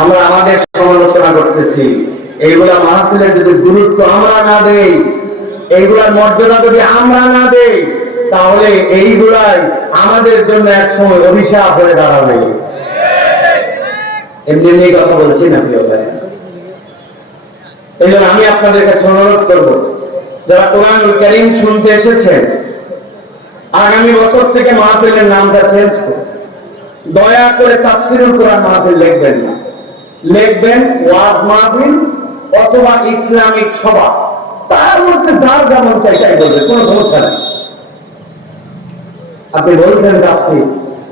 আমরা আমাদের সমালোচনা করতেছি, এইগুলা মাহফিলের যদি গুরুত্ব আমরা না দেই, এইগুলার মর্যাদা যদি আমরা না দেই, তাহলে এইগুলাই আমাদের জন্য এক সময় অভিশাপ হয়ে দাঁড়াবে। এমনি এমনি কথা বলছি না প্রিয় ভাই। এই জন্য আমি আপনাদের কাছে অনুরোধ করব, যারা কোরআনুল কারীম শুনতে এসেছেন, আগামী বছর থেকে মাহফিলের নামটা চেঞ্জ করুন। দয়া করে তাফসীরুল কোরআন মাহফিল লিখবেন না, লিখবেন ওয়াজ মাহফিল অথবা ইসলামিক সভা। তার মধ্যে যার যেমন চাই তাই বলবে, কোনো সমস্যা নেই। আপনি বলছেন তাফসীর,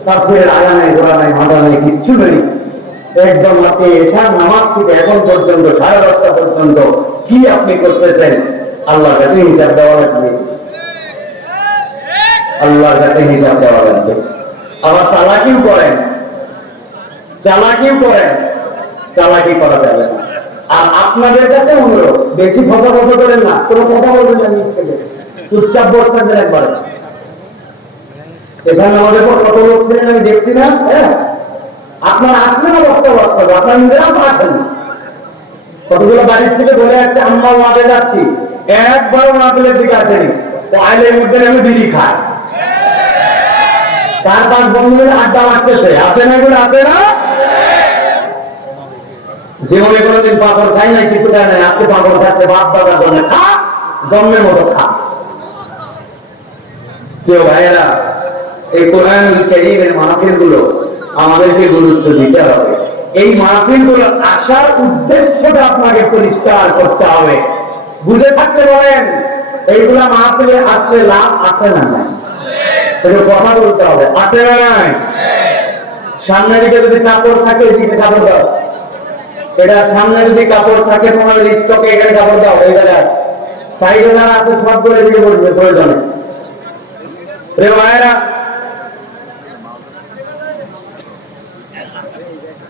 তাফসীরের আগা নাই, গোড়া নাই, মাথা নাই, কিচ্ছু নেই। একদম আপনি এশার নামাজ থেকে এখন পর্যন্ত 10:30 পর্যন্ত কি আপনি করতেছেন, আল্লাহর কাছে হিসাব দেওয়া লাগবে। আল্লাহর কাছে হিসাব দেওয়া লাগবে। আবার চালাকিও করেন, চালাকি করা যাবে না। আর আপনাদের কাছে অনুরোধ, বেশি কথা করেন না, কোনো কথা বলবেন না, চুপচাপ বসে থাকবেন একবার। এখানে আমাদের পর কত লোক ছিলেন আমি দেখছি না, হ্যাঁ, আপনারা আসলেন না বক্তব্য, আপনারা নিজেরাও তো আসেন না। কতগুলো বাড়ির থেকে বলে যাচ্ছে আমরা ওয়াদে যাচ্ছি, একবারও মাহফিলের দিকে আসেনি, তো আইলের মধ্যে আমি বিড়ি খায়, 4-5 বন্ধু মিলে আড্ডা মারতেছে, আছে না এগুলো, আছে না? জীবনে কোনোদিন পাপড় খাই নাই, কিছু খায় নাই, আপনি পাপড় খাচ্ছে, বাপ দাদার জন্য খা, জন্মের মতো খা। কেউ ভাইয়েরা, এই কোরআনুল কারীমের মাহফিল গুলো আমাদেরকে গুরুত্ব দিতে হবে। এই মাহফিল গুলো আসার উদ্দেশ্যটা আপনাকে পরিষ্কার করতে হবে। বুঝে থাকতে বলেন, এইগুলা মাহফিলে আসলে লাভ আছে না নাই, সেটা কথা বলতে হবে, আছে না নাই? সামনের দিকে যদি কাপড় থাকে, এদিকে কাপড় দাও। এটা সামনে যদি কাপড় থাকে, তোমার স্টকে এখানে কাপড় দাও। এই জায়গায় সাইডে যারা আছে সবগুলো দিকে বলবে প্রয়োজনে। ভাইয়েরা,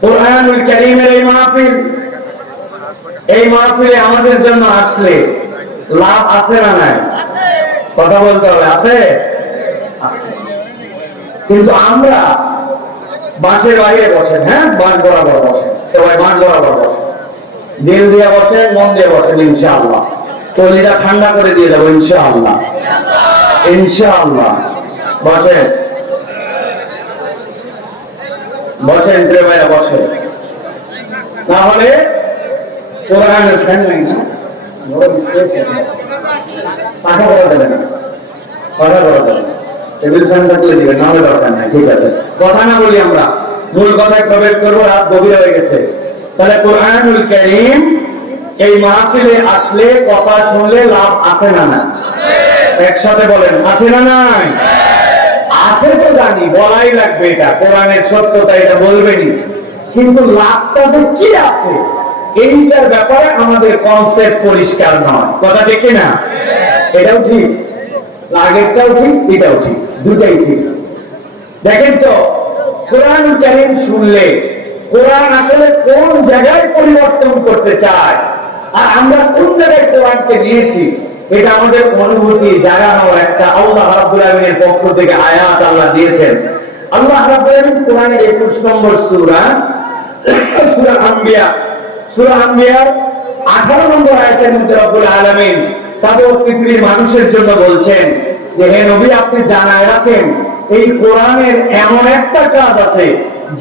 কোরআনুল কারীমের এই মাহফিলে আমাদের জন্য আসলে লাভ আছে না নাই? কথা বলতে হবে, আছে? কিন্তু আমরা বাঁশের বাইরে বসেন, হ্যাঁ, বাঁশ বরাবর বসেন, সবাই বাঁশ বরাবর বসেন, দিল দিয়ে বসেন, মন দিয়ে বসেন, ইনশাআল্লাহ কলিজা ঠান্ডা করে দিয়ে যাবো, ইনশাআল্লাহ, ইনশাআল্লাহ। বসেন, বসেন প্রিয় ভাইরা, বসেন। তাহলে কোরআনের ফ্যান নাই না, পাখা করা যাবে না, পাখা করা যাবে না, টেবিল ফ্যান থাকলে দিবেন, নাহলে দরকার নাই। ঠিক আছে, কথা না বলি, আমরা মূল কথায় প্রবেশ করবো, রাত গভীর হয়ে গেছে। তাহলে কোরআনুল কারীম এই মাহফিলে আসলে, কথা শুনলে লাভ আছে না না? একসাথে বলেন, আছে না নাই? আছে তো জানি, বলাই লাগবে, এটা কোরআনের সত্যতা, এটা বলবেনই, কিন্তু লাভটা যে কি আছে এইটার ব্যাপারে আমাদের কনসেপ্ট পরিষ্কার নয়। কথা ঠিক না? এটাও ঠিক, আগেরটাও ঠিক, এটাও ঠিক, দুটাই ঠিক। দেখেন তো, কোরআনুল কারীম শুনলে কোরআন আসলে কোন জায়গায় পরিবর্তন করতে চায়, আর আমরা কোন জায়গায় কোরআনকে নিয়েছি, এটা আমাদের অনুভূতি জাগানোর একটা আল্লাহ রাব্বুল আলামিনের পক্ষ থেকে আয়াত আল্লাহ দিয়েছেন। আল্লাহ রাব্বুল আলামিন কোরআনের 21 নম্বর সূরা, সূরা আম্বিয়া, সূরা আম্বিয়ার 18 নম্বর আয়াতের মধ্যে রব্বুল আলামিন তাদের পৃথিবীর মানুষের জন্য বলছেন যে, হে নবী, আপনি জানায় রাখেন, এই কোরআনের এমন একটা কাজ আছে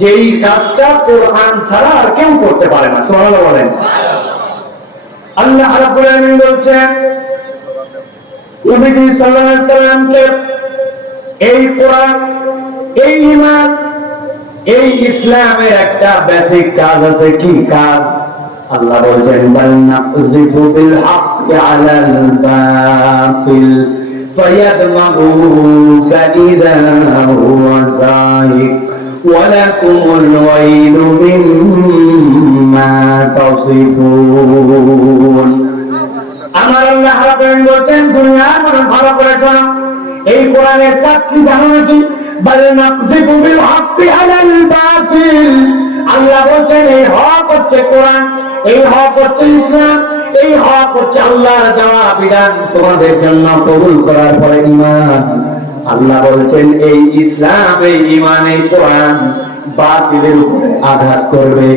যেই কাজটা কোরআন ছাড়া আর কেউ করতে পারে না। সুবহানাল্লাহ বলেন। আল্লাহ রাব্বুল আলামিন বলছেন নবী সাল্লাল্লাহু আলাইহি সাল্লামকে, এই কোরআন, এই ঈমান, এই ইসলামের একটা বেসিক কাজ আছে। কি কাজ? আল্লাহ বলছেন, বাল নাকযিফু বিল হাক্কি আলাল বাতিল ফায়াদমাগুহু ফাইযা হুয়া যাহিক ওয়া লাকুমুল ওয়াইলু মিম্মা তাসিফুন। আমার আল্লাহ রাব্বুল বলেন, দুনিয়ার মানুষ ভালো করে শোনো, এই কোরআনের কাজ কি জানো নাকি? বাল নাকযিফু বিল হাক্কি আলাল বাতিল। আল্লাহ বলেন, এই হক হচ্ছে কোরআন, এই হক হচ্ছে ইসলাম, এই হক হচ্ছে আল্লাহর দেওয়া বিধান তোমাদের জন্য কবুল করার পরে ঈমান। আল্লাহ বলেন, এই ইসলাম, এই ঈমান, এই কোরআন বাতিলের উপরে আঘাত করবে,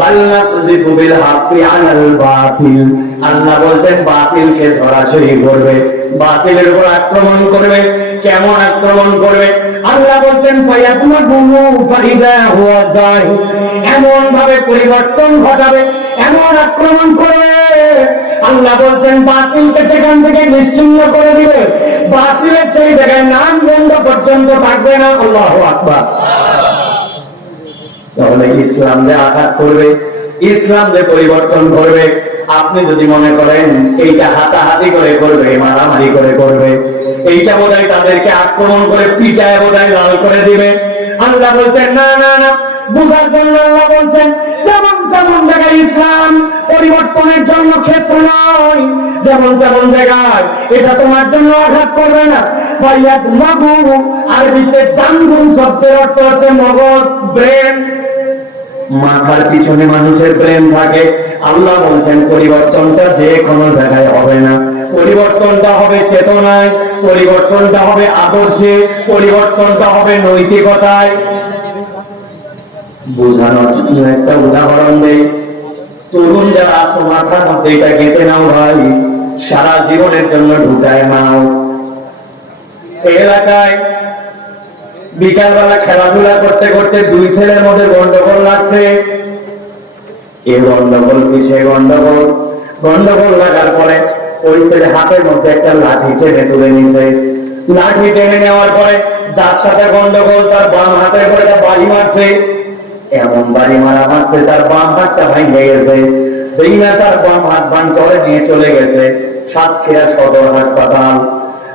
বাল্লাকুযিবু বিল হাক্কি আলাল বাতিল, আল্লাহ বলছেন বাতিলকে ধরাশায়ী করবে, বাতিলের উপর আক্রমণ করবে। কেমন আক্রমণ করবে? আল্লাহ বলছেন ফায়াকুমুহু ফাইদা হুয়া যাহিদ, এমন ভাবে পরিবর্তন ঘটাবে, এমন আক্রমণ করবে। আল্লাহ বলছেন বাতিলকে সেখান থেকে নিশ্চিহ্ন করে দিবে, বাতিলের সেই জায়গায় নাম গন্ধ পর্যন্ত থাকবে না। আল্লাহু আকবার। তাহলে ইসলাম যে আঘাত করবে, ইসলাম যে পরিবর্তন করবে, আপনি যদি মনে করেন এইটা হাতাহাতি করে করবে, মারামারি করে করবে, এইটা বোধহয় তাদেরকে আক্রমণ করে পিটায় বোধহয় লাল করে দিবে, আল্লাহ বলছেন না না না, বুঝার জন্য আল্লাহ বলছেন যেমন তেমন জায়গায় ইসলাম পরিবর্তনের জন্য ক্ষেত্র নয়, যেমন তেমন জায়গায় এটা তোমার জন্য আঘাত করবে না। আরবিতে দাঙ্গুন শব্দের অর্থ হচ্ছে মগজ, ব্রেন, মাথার পিছনে মানুষের ব্রেন থাকে। আল্লাহ বলছেন পরিবর্তনটা যে কোনো জায়গায় হবে না, পরিবর্তনটা হবে চেতনায়, পরিবর্তনটা হবে আদর্শে, পরিবর্তনটা হবে নৈতিকতায়। বোঝানোর জন্য একটা উদাহরণ দেই, তরুণ যারা আছো মাথার মধ্যে এটা গেঁথে নাও ভাই, সারা জীবনের জন্য ঢুকায় নাও। এলাকায় বিকালবেলা খেলাধুলা করতে করতে দুই ছেলের মধ্যে গন্ডগোল লাগছে। এই গন্ডগোল কি সেই গন্ডগোল? গন্ডগোল লাগার পরে ওই ছেলে হাতের মধ্যে একটা লাঠি টেনে তুলে নিছে। লাঠি টেনে নেওয়ার পরে যার সাথে গন্ডগোল তার বাম হাতের পরে বাড়ি মারছে, এমন বাড়ি মারছে তার বাম হাতটা ভেঙে গেছে। সেই না তার বাম হাত বাঞ্চরে নিয়ে চলে গেছে সাতক্ষীরা সদর হাসপাতাল।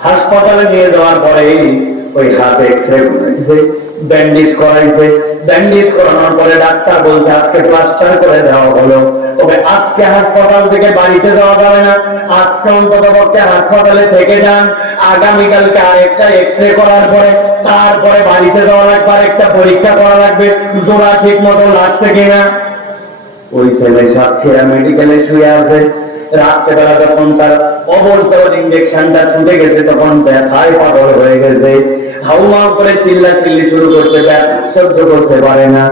হাসপাতালে নিয়ে যাওয়ার পরে ওই হাতে এক্সরে করাইছে, ব্যান্ডেজ করাইছে। ব্যান্ডেজ করানোর পরে ডাক্তার বলছে আজকে প্লাস্টার করে দেওয়া হলো, তবে আজকে হাসপাতাল থেকে বাড়িতে যাওয়া যাবে না, আজকে অন্তত পক্ষে হাসপাতালে থেকে যান, আগামীকালকে আরেকটা এক্সরে করার পরে তারপরে বাড়িতে যাওয়া লাগবে, আরেকটা পরীক্ষা করা লাগবে জোড়া ঠিক মতো লাগছে কিনা। ওই ছেলে সাতক্ষীরা মেডিকেলে শুয়ে আছে। রাত্রেবেলা যখন তার অবস্থা ইঞ্জেকশনটা ছুটে গেছে তখন ব্যথায় পাগল হয়ে গেছে, হাউমাউ করে চিল্লা চিল্লি শুরু করছে, ব্যথা সহ্য করতে পারে না।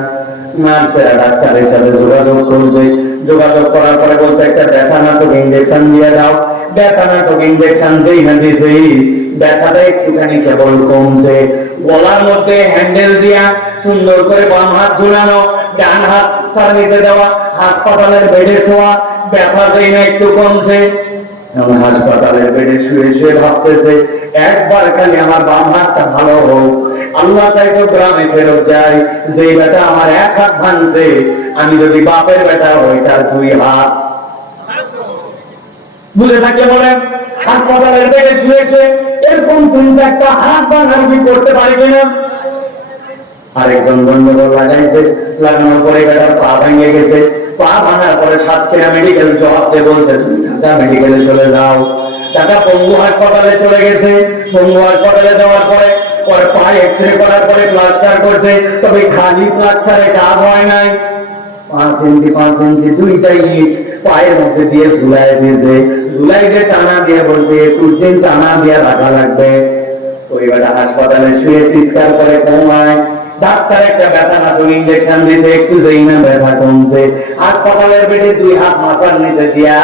নার্সেরা ডাক্তারের সাথে যোগাযোগ করছে, যোগাযোগ করার পরে বলতে একটা ব্যথানাশক ইঞ্জেকশন দিয়ে দাও। ব্যথানাশক ইঞ্জেকশন যেই না দিয়েছেই ব্যথাটা একটুখানি কেবল কমছে। গলার মধ্যে হ্যান্ডেল দিয়া সুন্দর করে বাম হাত ঝুলানো, ডান হাত তার নিচে দেওয়া, হাসপাতালের বেডে শোয়া, ব্যথা যেই না একটু কমছে। হাসপাতালের বেডে শুয়ে শুয়ে ভাবতেছে একবার খালি আমার বাম হাতটা ভালো হোক, আল্লাহ চাইতো গ্রামে ফেরত যাই, যে বেটা আমার এক হাত ভাঙছে আমি যদি বাপের বেটা হই তার দুই হাত। বুঝে থাকলে বলেন হাসপাতালের বেডে শুয়েছে, এরকম চিন্তা একটা হাত ভাঙানি করতে পারে কিনা। আরেকজন গন্ডগোল লাগাইছে, লাগানোর পরে বেটার পা ভেঙে গেছে, পা ভাঙার পরে সাতক্ষীরা মেডিকেল জবাব দিয়ে বলছে তুমি ঢাকা মেডিকেলে চলে যাও। ঢাকা পঙ্গু হাসপাতালে চলে গেছে। পঙ্গু হাসপাতালে যাওয়ার পরে পা এক্সরে করার পরে প্লাস্টার করছে, তবে খালি প্লাস্টারে কাজ হয় নাই। 5 ইঞ্চি দুইটাই ইট পায়ের মধ্যে দিয়ে ঝুলাই দিয়েছে, ঝুলাই দিয়ে টানা দিয়ে বলছে 21 দিন টানা দিয়ে রাখা লাগবে। ওই বেটা হাসপাতালে শুয়ে চিৎকার করে ঘুমায়। ডাক্তার একটা ব্যথানাশক ইঞ্জেকশন দিয়েছে, একটু যেই না ব্যথা কমছে। হাসপাতালের বেডে 2 হাত মাথার নিচে দিয়া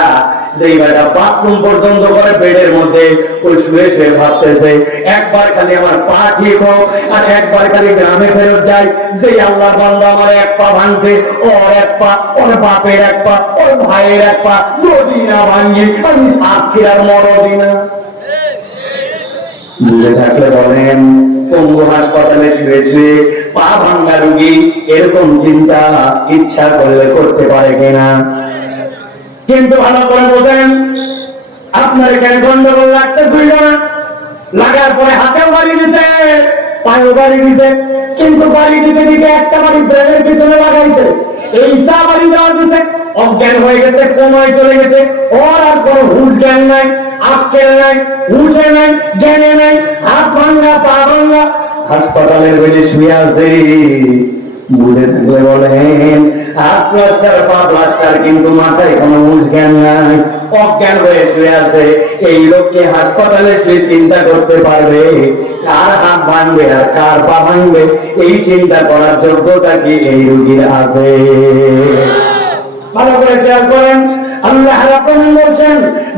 যেই বেটা বাথরুম পর্যন্ত করে বেডের মধ্যে ওই শুয়ে শুয়ে ভাবতেছে একবার খালি আমার পা ঠিক হোক, আর একবার খালি গ্রামে ফেরত যাই। যেই আল্লাহর বান্দা আমার এক পা ভাঙছে, ওর এক পা, ওর বাপের এক পা, ওর ভাইয়ের এক পা যদি না ভাঙি আমি সাতক্ষীরার মরদি না। বুঝে থাকলে বলেন পঙ্গু হাসপাতালে শুয়ে শুয়ে পা ভাঙ্গা রুগী এরকম চিন্তা ইচ্ছা করলে করতে পারে কিনা? কিন্তু ভালো করে বোঝেন আপনার এখানে গন্ডগোল লাগছে দুইজনা, লাগার পরে হাতেও বাড়ি দিতে, পায়েও বাড়ি দিতে, কিন্তু বাড়ি দিতে দিতে একটা বাড়ি ব্রেনের পিছনে লাগাইছে, এই চা বাড়ি দেওয়ার দিতে অজ্ঞান হয়ে গেছে, কোমায় চলে গেছে, ওর আর কোনো হুঁশ জ্ঞান নাই, আক্কেল নাই, হুঁশে নাই, জ্ঞানে নাই, হাত ভাঙ্গা পা ভাঙ্গা হাসপাতালের বেডে শুয়ে আছে। বুঝে থাকলে বলেন হাত প্লাস্টার পা প্লাস্টার, কিন্তু মাথায় কোনো হুঁশ জ্ঞান নাই, অজ্ঞান হয়ে শুয়ে আছে। এই লোককে হাসপাতালে শুয়ে চিন্তা করতে পারবে কার হাত ভাঙবে আর কার পা ভাঙবে, এই চিন্তা করার যোগ্যতা কি এই রোগীর আছে?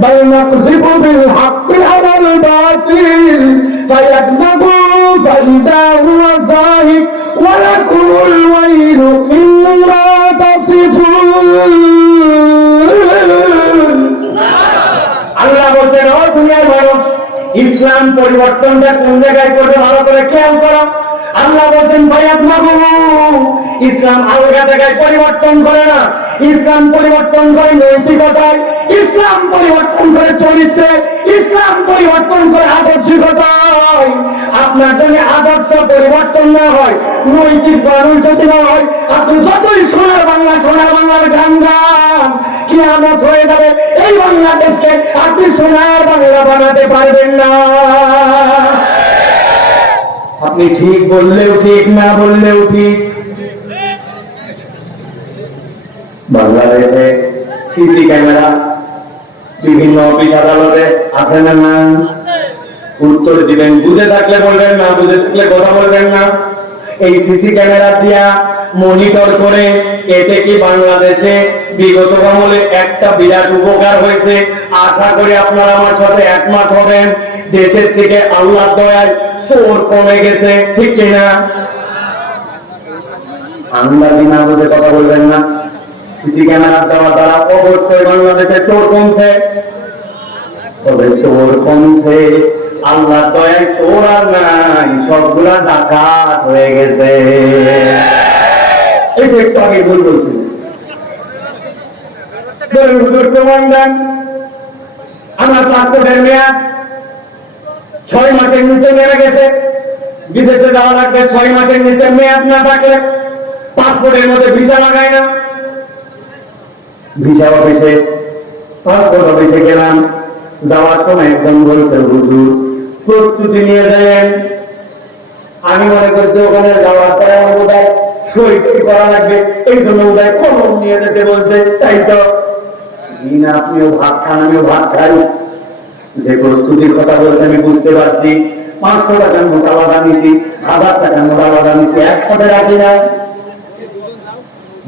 বাল নাকযিবু বিল হাক্কি আলাল বাতিল ফায়াদমাগু ফাইদা হুয়া যাহিক ওয়া লাকুমুল ওয়াইলু মিম্মা তাসিফুন। আল্লাহ বলেন, ও দুনিয়ার মানুষ, ইসলাম পরিবর্তনটা কোন জায়গায় করবে ভালো করে খেয়াল করো। আল্লাহ বলেন ফায়াদমাগু, ইসলাম আলগা জায়গায় পরিবর্তন করে না, ইসলাম পরিবর্তন করে নৈতিকতায়, ইসলাম পরিবর্তন করে চরিত্রে, ইসলাম পরিবর্তন করে আদর্শিকতায়। আপনার যদি আদর্শ পরিবর্তন না হয়, নৈতিক মানুষ যদি না হয়, আপনি যতই সোনার বাংলার গান গান, কিয়ামত হয়ে যাবে, এই বাংলাদেশকে আপনি সোনার বাংলা বানাতে পারবেন না। আপনি ঠিক বললেও ঠিক, না বললেও ঠিক। বাংলাদেশে সিসি ক্যামেরা বিভিন্ন অফিস আদালতে আছে না? না, উত্তর দিবেন। বুঝে থাকলে বলবেন, না বুঝে থাকলে কথা বলবেন না। এই সিসি ক্যামেরা দিয়া মনিটর করে, এতে কি বাংলাদেশে বিগত আমলে একটা বিরাট উপকার হয়েছে। আশা করি আপনারা আমার সাথে একমত হবেন, দেশের থেকে আল্লাহর দয়ায় চোর কমে গেছে, ঠিক কিনা? আন্দাজি না বুঝে কথা বলবেন না। সিসি ক্যামেরা দেওয়ার দ্বারা অবশ্যই বাংলাদেশে চোর কমছে, তবে চোর কমছে, আল্লাহর দয়ায় চোর আর নাই, সবগুলা ডাকাত হয়ে গেছে। এই তো একটু আগে ভুল বলছি। প্রমাণ দেন, আমার পাসপোর্টের মেয়াদ 6 মাসের নিচে নেমে গেছে। বিদেশে যাওয়া লাগবে, 6 মাসের নিচে মেয়াদ না থাকলে পাসপোর্টের মধ্যে ভিসা লাগায় না। ভিসা অফিসে, পাসপোর্ট অফিসে গেলাম, যাওয়ার সময় একদম বলছে, হুজুর প্রস্তুতি নিয়ে যাবেন। আমি মনে করছি ওখানে যাওয়ার পরে আমার বোধহয় সই করা লাগবে, এই জন্য বোধহয় কলম নিয়ে যেতে বলছে। তাই তো না, আপনিও ভাত খান, আমিও ভাত খাই। যে প্রস্তুতির কথা বলছে আমি বুঝতে পারছি। 500 টাকার মোটা আলাদা নিচ্ছি, 1000 টাকার মোটা আলাদা নিচ্ছি, একসাথে রাখি না।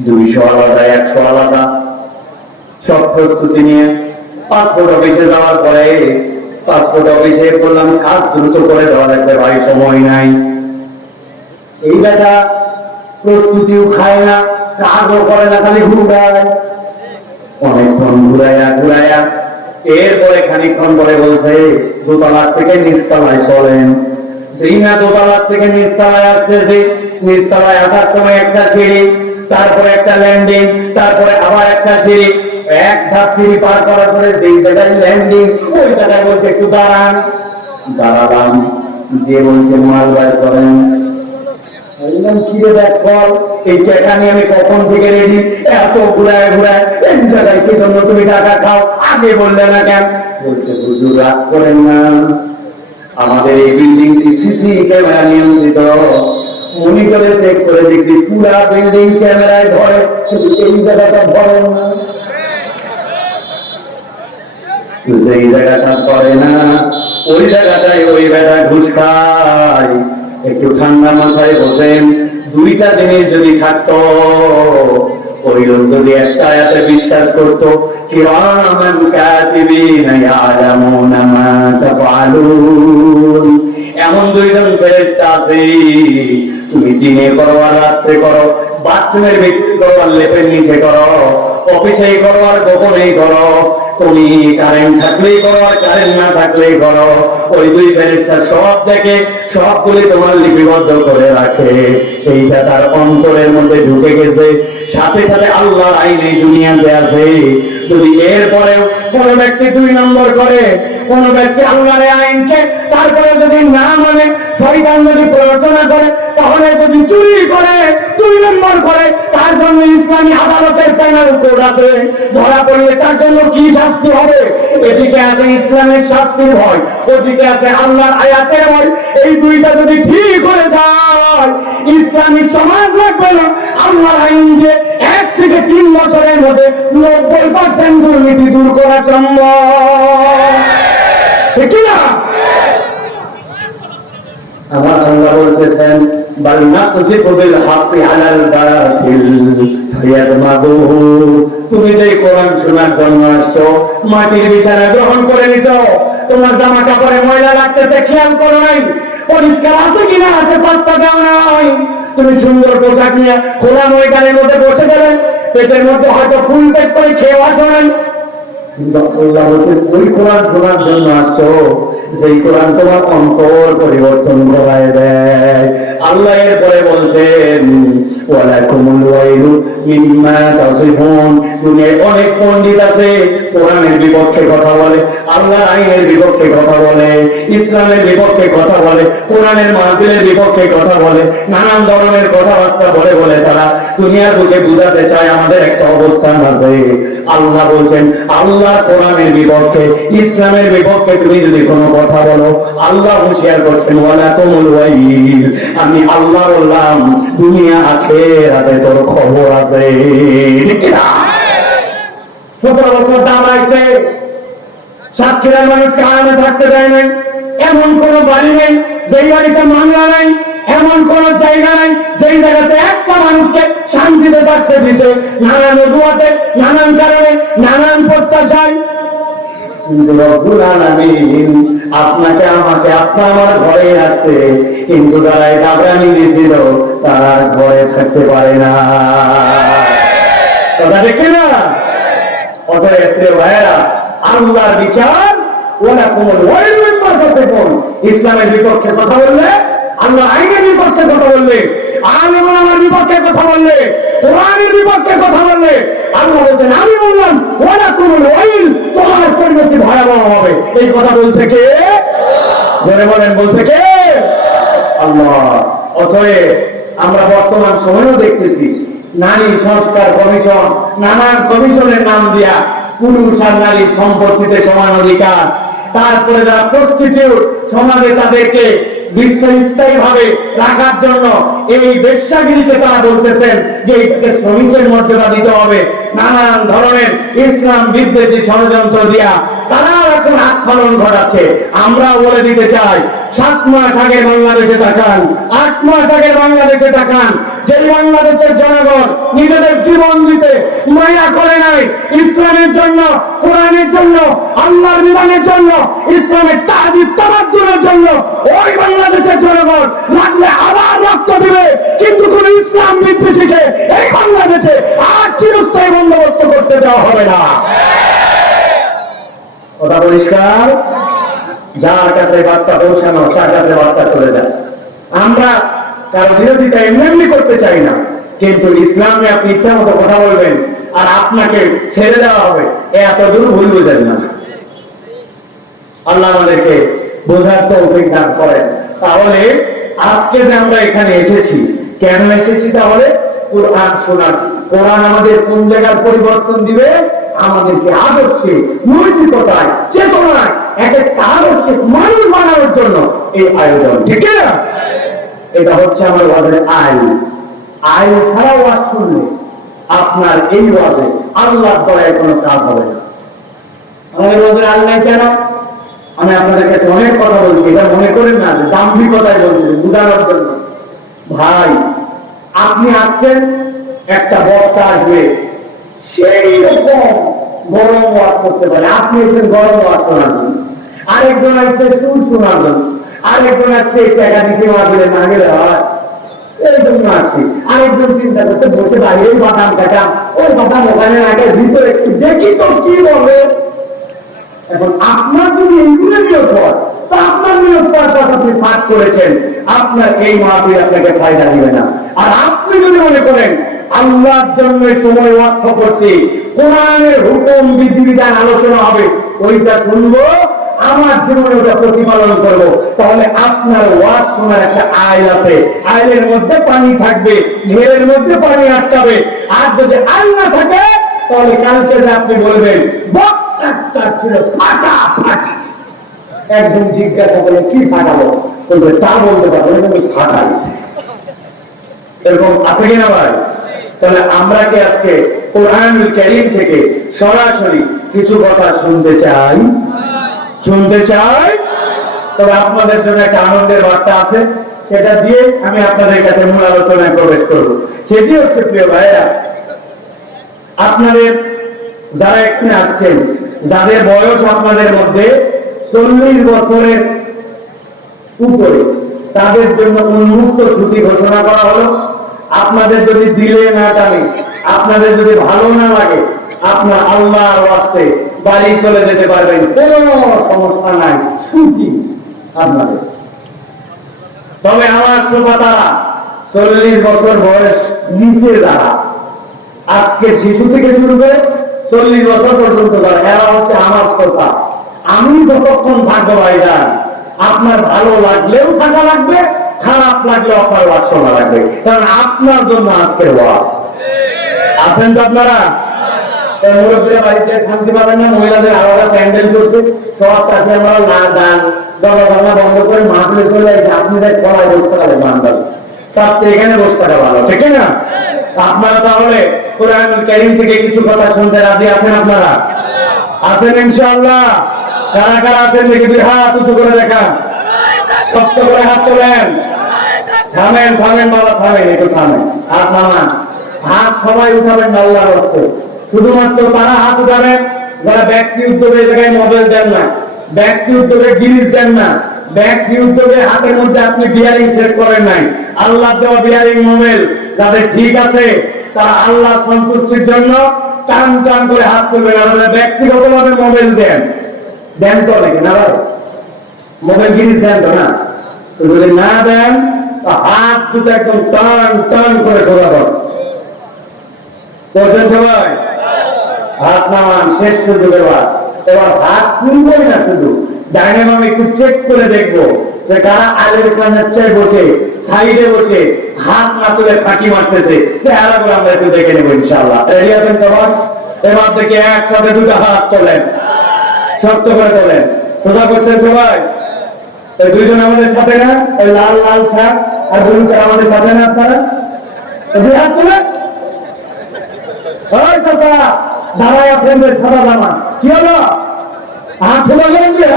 200 আলাদা, 100 আলাদা, সব প্রস্তুতি নিয়ে পাসপোর্ট অফিসে যাওয়ার পরে পাসপোর্ট অফিসে বললাম, কাজ দ্রুত করে দেওয়া লাগবে ভাই, সময় নাই। এই বেটা প্রস্তুতিও খায় না, কাজও করে না, খালি ঘুরায়। অনেকক্ষণ ঘুরাইয়া এরপরে খানিকক্ষণ পরে বলছে, দোতলার থেকে নিচতলায় চলেন। সেই না দোতলার থেকে নিচতলায় আসতেছে, নিচতলায় আসার সময় একটা সিঁড়ি, তারপরে একটা ল্যান্ডিং, তারপরে আবার একটা সিঁড়ি। এক ধাপ সিঁড়ি পার করার পরে যেই জায়গায় ল্যান্ডিং, ওই জায়গায় বলছে একটু দাঁড়ান। দাঁড়ালাম, যে বলছে মাল বার করেন। বললাম, কি রে দেখ বল, এই টাকা নিয়ে আমি কখন থেকে রেডি, এত ঘুরায় এই জায়গায় কি জন্য তুমি টাকা খাও, আগে বললে না কেন? বলছে, হুজুর রাগ করেন না, আমাদের এই বিল্ডিংটি সিসি ক্যামেরা নিয়ন্ত্রিত, মনিটরে চেক করে দেখছি পুরা বিল্ডিং ক্যামেরায় ধরে, কিন্তু এই জায়গাটা ধরে না। যেই জায়গাটা ধরে না, ওই জায়গাটায় ওই বেটা ঘুষ খায়। একটু ঠান্ডা মাথায় বসেন, 2টা জিনিস যদি থাকতো, ওই লোক যদি একটা আয়াতে বিশ্বাস করতো, কিরামান কাতিবিন ইয়ালামুনা মা তাফআলুন, এমন 2জন ফেরেশতা আছে, তুমি দিনে করো আর রাত্রে করো, বাথরুমের ভিতরে করো আর লেপের নিচে করো, অফিসে করো আর গোপনেই করো, তুমি কারেন্ট থাকলেই করো আর কারেন্ট না থাকলেই করো, ওই 2 ফেরেশতা সব দেখে, সবগুলি তোমার লিপিবদ্ধ করে রাখে। এইটা তার অন্তরের মধ্যে ঢুকে গেছে, সাথে সাথে আল্লাহর আইন এই দুনিয়াতে আছে। যদি এরপরেও কোন ব্যক্তি 2 নম্বর করে, কোন ব্যক্তি আল্লাহর আইনকে তারপরে যদি না মানে, শয়তান যদি প্ররোচনা করে, তাহলে যদি চুরি করে, 2 নম্বর করে, তার জন্য ইসলামী আদালতের প্যানেল কোড আছে। ধরা পড়লে তার জন্য কি শাস্তি হবে? এদিকে আছে ইসলামের শাস্তির ভয়, ওদিকে আছে আল্লাহর আয়াতের ভয়। এই 2টা যদি ঠিক হয়ে যায়, ইসলামী সমাজ লাগবে না। আল্লাহর আইন যে 1 থেকে 3 বছরের মধ্যে 90% দুর্নীতি দূর করা সম্ভব, ঠিক না? আমার আল্লাহ বলতেছেন, বাল নাকযিবু বিল হাক্কি আলাল বাতিল ফায়াদমাগুহু। তুমি যে কোরআন শোনার জন্য আসছো, মাটির বিছানা গ্রহণ করে নিছো, তোমার জামা কাপড়ে ময়লা লাগতেছে খেয়াল করো নাই, পরিষ্কার আছে কিনা আছে পাত্তা দাও নাই। তুমি সুন্দর পোশাক নিয়ে খোলা ময়দানের মধ্যে বসে গেলে, পেটের মধ্যে হয়তো ফুল পেট করে খেয়ে আসো নাই, কিন্তু আল্লাহ বলছেন ওই কোরআন শোনার জন্য আসছো যেই কোরআন তোমার অন্তর পরিবর্তন করায় দেয়। আল্লাহ এরপরে বলছেন ওয়ালাকুমুল ওয়াইলু মিম্মা তাসিফুন। দুনিয়ায় অনেক পণ্ডিত আছে কোরআনের বিপক্ষে কথা বলে, আল্লাহর আইনের বিপক্ষে কথা বলে, ইসলামের বিপক্ষে কথা বলে, কোরআনের মাহফিলের বিপক্ষে কথা বলে, নানান ধরনের কথাবার্তা বলে বলে তারা দুনিয়ার বুকে বুঝাতে চায় আমাদের একটা অবস্থান আছে। আল্লাহ বলছেন আল্লাহ কোরআনের বিপক্ষে, ইসলামের বিপক্ষে তুমি যদি কোনো কথা বলো, আল্লাহ হুঁশিয়ার করছেন ওয়ালাকুমুল ওয়াইল, আমি আল্লাহ বললাম দুনিয়া আখিরাতে তোর খবর আছে। ঠিক না? 17 বছর দাম রাখছে, সাতক্ষীরার মানুষ কারণে থাকতে দেয় নাই, এমন কোন বাড়ি নেই যেই বাড়িতে মামলা নাই, এমন কোন জায়গা নাই যেই জায়গাতে একটা মানুষকে শান্তিতে থাকতে দিতে, নানান অজুহাতে, নানান কারণে, নানান প্রত্যাশায়। কিন্তু রব্বুল আলামিন আপনাকে আমাকে আপনার আমার ঘরে আছে, কিন্তু যারা এই দাবরানি দিয়েছিল তারা ঘরে থাকতে পারে না। কথা দেখে না? অতএব ভাইয়েরা, আল্লাহর বিচার ওয়ালাকুমুল ওয়াইলু মিম্মা তাসিফুন। ইসলামের বিপক্ষে কথা বললে, আল্লাহ আইনের বিপক্ষে কথা বললে, আলেম ওলামার বিপক্ষে কথা বললে, কোরআনের বিপক্ষে কথা বললে, আল্লাহ বলছেন আমি বললাম ওয়ালাকুমুল ওয়াইল, তোমার পরিণতি ভয়াবহ হবে। এই কথা বলছে কে? জোরে বলেন, বলছে কে? আল্লাহ। অতএব আমরা বর্তমান সময়েও দেখতেছি নারী সংস্কার কমিশন, নানান কমিশনের নাম দিয়া পুরুষ আর নারীর সম্পত্তিতে সমান অধিকার, তারপরে যারা প্রস্টিটিউট সমাজে তাদেরকে স্থায়ী ভাবে রাখার জন্য এই বেশ্যাগিরিকে তারা বলতেছেন যে এটাকে শ্রমিকের মর্যাদা দিতে হবে, নানান ধরনের ইসলাম বিদ্বেষী ষড়যন্ত্র দিয়া তারা এখন আস্ফালন ঘটাচ্ছে। আমরা বলে দিতে চাই 7 মাস আগে বাংলাদেশে তাকান, 8 মাস আগে বাংলাদেশে তাকান, যে বাংলাদেশের জনগণ নিজেদের জীবন দিতে মায়া করে নাই ইসলামের জন্য, কোরআনের জন্য, আল্লাহর বিধানের জন্য, ইসলামের তাজিদ তামাদ্দুনের জন্য, ওই বাংলাদেশের জনগণ লাগলে আবার রক্ত দিবে, কিন্তু কোন ইসলাম বিদ্বেষীকে এই বাংলাদেশে আর চিরস্থায়ী বন্দোবস্ত করতে দেওয়া হবে না। কথা পরিষ্কার? যার কাছে বার্তা পৌঁছানো তার কাছে বার্তা চলে যায়। আমরা কারো বিরোধিতা এমনি করতে চাই না, কিন্তু ইসলামে আপনি ইচ্ছা মতো কথা বলবেন আর আপনাকে ছেড়ে দেওয়া হবে, এত দূর ভুল বুঝেন না। আল্লাহ আমাদেরকে বোঝার তৌফিক দান করেন। তাহলে আজকে যে আমরা এখানে এসেছি, কেন এসেছি? তাহলে কোরআন শোনার। কোরআন আমাদের কোন জায়গার পরিবর্তন দিবে? আমাদেরকে আদর্শে, নৈতিকতায়, চেতনায় এক একটা আদর্শিক মানুষ বানানোর জন্য এই আয়োজন। ঠিক না? এটা হচ্ছে আমার ওয়াজের আইন। আইন ছাড়া ওয়াজ শুনলে আপনার এই ওয়াজে আল্লাহর দয়ায় কোনো কাজ হবে না। আমাদের ওয়াজের আল্লাহ কেন? আমি আপনাদের কাছে অনেক কথা বলছি, এটা মনে করেন না যে দাম্ভিকতায় বলছি, বুঝানোর জন্য। ভাই, আপনি আসছেন, একটা বক্তা আসবে, সেই রকম গরম ওয়াজ করতে পারে, আপনি এসেছেন গরম ওয়াজ শোনার জন্য, আরেকজন আসছে সুর শোনার জন্য, আরেকজন আসছে টাকা দিতে মারবে না গেলে হয়, এই জন্য আসছি। আরেকজন চিন্তা করতে বসে বাইরে বাদাম কাটাম, ওই বাদাম ওখানে আগে ভিতরে একটু দেখি তো কি বলে। এখন আপনার যদি এইগুলো নিয়োগ হয়, তা আপনার নিয়োগ পারপাস আপনি সার্চ করেছেন, আপনার এই মাহফিল আপনাকে ফায়দা দিবে না। আর আপনি যদি মনে করেন আল্লাহর জন্য সময় ওয়াক্ফ করছি, কোরআনের হুকুম বিধিবিধান আলোচনা হবে, ওইটা শুনবো, আমার জীবনে ওটা প্রতিপালন করবো, তাহলে আপনার ওয়াজ শোনার একটা আইল আছে, আইলের মধ্যে পানি থাকবে, ঘেরের মধ্যে পানি আটকাবে। আর যদি আইল না থাকে, তাহলে কালকে আপনি বলবেন বক্তা ছিল ফাটাফাটি। একদম জিজ্ঞাসা করে কি ফাটালো, বলবে তা বলতে পারবো না, ফাটাইছে। এরকম আছে কিনা ভাই? তাহলে আমরা কি আজকে কোরআনুল কারীম থেকে সরাসরি কিছু কথা শুনতে চাই? শুনতে চাই? তবে আপনাদের জন্য একটা আনন্দের বার্তা আছে, সেটা দিয়ে আমি আপনাদের কাছে মূল আলোচনায় প্রবেশ করব। সেটি হচ্ছে প্রিয় ভাইরা, আপনাদের যারা এখানে আসছেন, যাদের বয়স আপনাদের মধ্যে 40 বছরের উপরে, তাদের জন্য উন্মুক্ত ছুটি ঘোষণা করা হলো। আপনাদের যদি দিলে না টানে, আপনাদের যদি ভালো না লাগে, আপনার আল্লাহর ওয়াস্তে বাড়ি চলে যেতে পারবেন, কোনো সমস্যা নাই, ছুটি আপনাদের। তবে আমার শ্রোতা 40 বছর বয়স নিচে যারা, আজকে শিশু থেকে শুরু করে 40 বছর পর্যন্ত যারা, এরা হচ্ছে আমার শ্রোতা। আমি যতক্ষণ থাকবো ভাইজান, আপনার ভালো লাগলেও থাকা লাগবে, খারাপ লাগলেও আপনার ওয়াজ শোনা লাগবে, কারণ আপনার জন্য আজকের ওয়াজ। আছেন তো আপনারা? মুরব্বীরা বাড়িতে শান্তি পাবেন না, মহিলাদের আলাদা প্যান্ডেল করছে, সব কাছে আমরা না দান দরজা বন্ধ করে মাহফিলে চলে যাচ্ছে। আপনি দেখ সবাই বসতে পারেন বান্দাল, তার তো এখানে বসে থাকা ভালো, ঠিক না? আপনারা তাহলে কোরআনুল কারীম থেকে কিছু কথা শুনতে রাজি আছেন? আপনারা আছেন ইনশাআল্লাহ? কারা কারা আছেন দেখি দুই হাত উঁচু করে দেখান, শক্ত করে হাত তোলেন। থামেন থামেন বাবা, থামেন, একটু থামেন, হাত নামান। হাত সবাই উঠাবেন না আল্লাহর রাস্তে। শুধুমাত্র তারা হাত উঠাবেন যারা ব্যক্তি উদ্যোগে জায়গায় মোবাইল দেন না, ব্যক্তি উদ্যোগে জিনিস দেন না, ব্যক্তি উদ্যোগে হাতের মধ্যে আপনি বিয়ারিং সেট করেন নাই, আল্লাহ দেওয়া বিয়ারিং মোবাইল যাদের ঠিক আছে, তারা আল্লাহ সন্তুষ্টির জন্য টান টান করে হাত তুলবেন। আপনারা ব্যক্তিগতভাবে মোবাইল দেন, দেন তো নাকি না ভাই? মোবাইল জিনিস দেন তো না? তো যদি না দেন, হাত দুটো একদম টান টান করে সোজা কর। করছেন সবাই? হাত নামান, শেষ সুযোগের বাদ। এবার হাত তুলবই না, শুধু ডাইনাম আমি একটু চেক করে দেখবো যে কারা আগের চেয়ে বসে, সাইডে বসে হাত না তুলে ফাঁকি মারতেছে, চেহারা করে আমরা একটু দেখে নেবো ইনশাআল্লাহ। রেডি আছেন সবাই? এবার থেকে একসাথে দুটো হাত তোলেন, শক্ত করে তোলেন। সোজা করছেন সবাই? এই দুইজন আমাদের সাথে না? ওই লাল লাল শার্ট আর ব্লু শার্ট আমাদের সাথে না? আপনারা দুই হাত তোলেন। ওই কথা দাঁড়ায় আছেন সাদা জামা, কি হলো? হাত সোজা করেন যে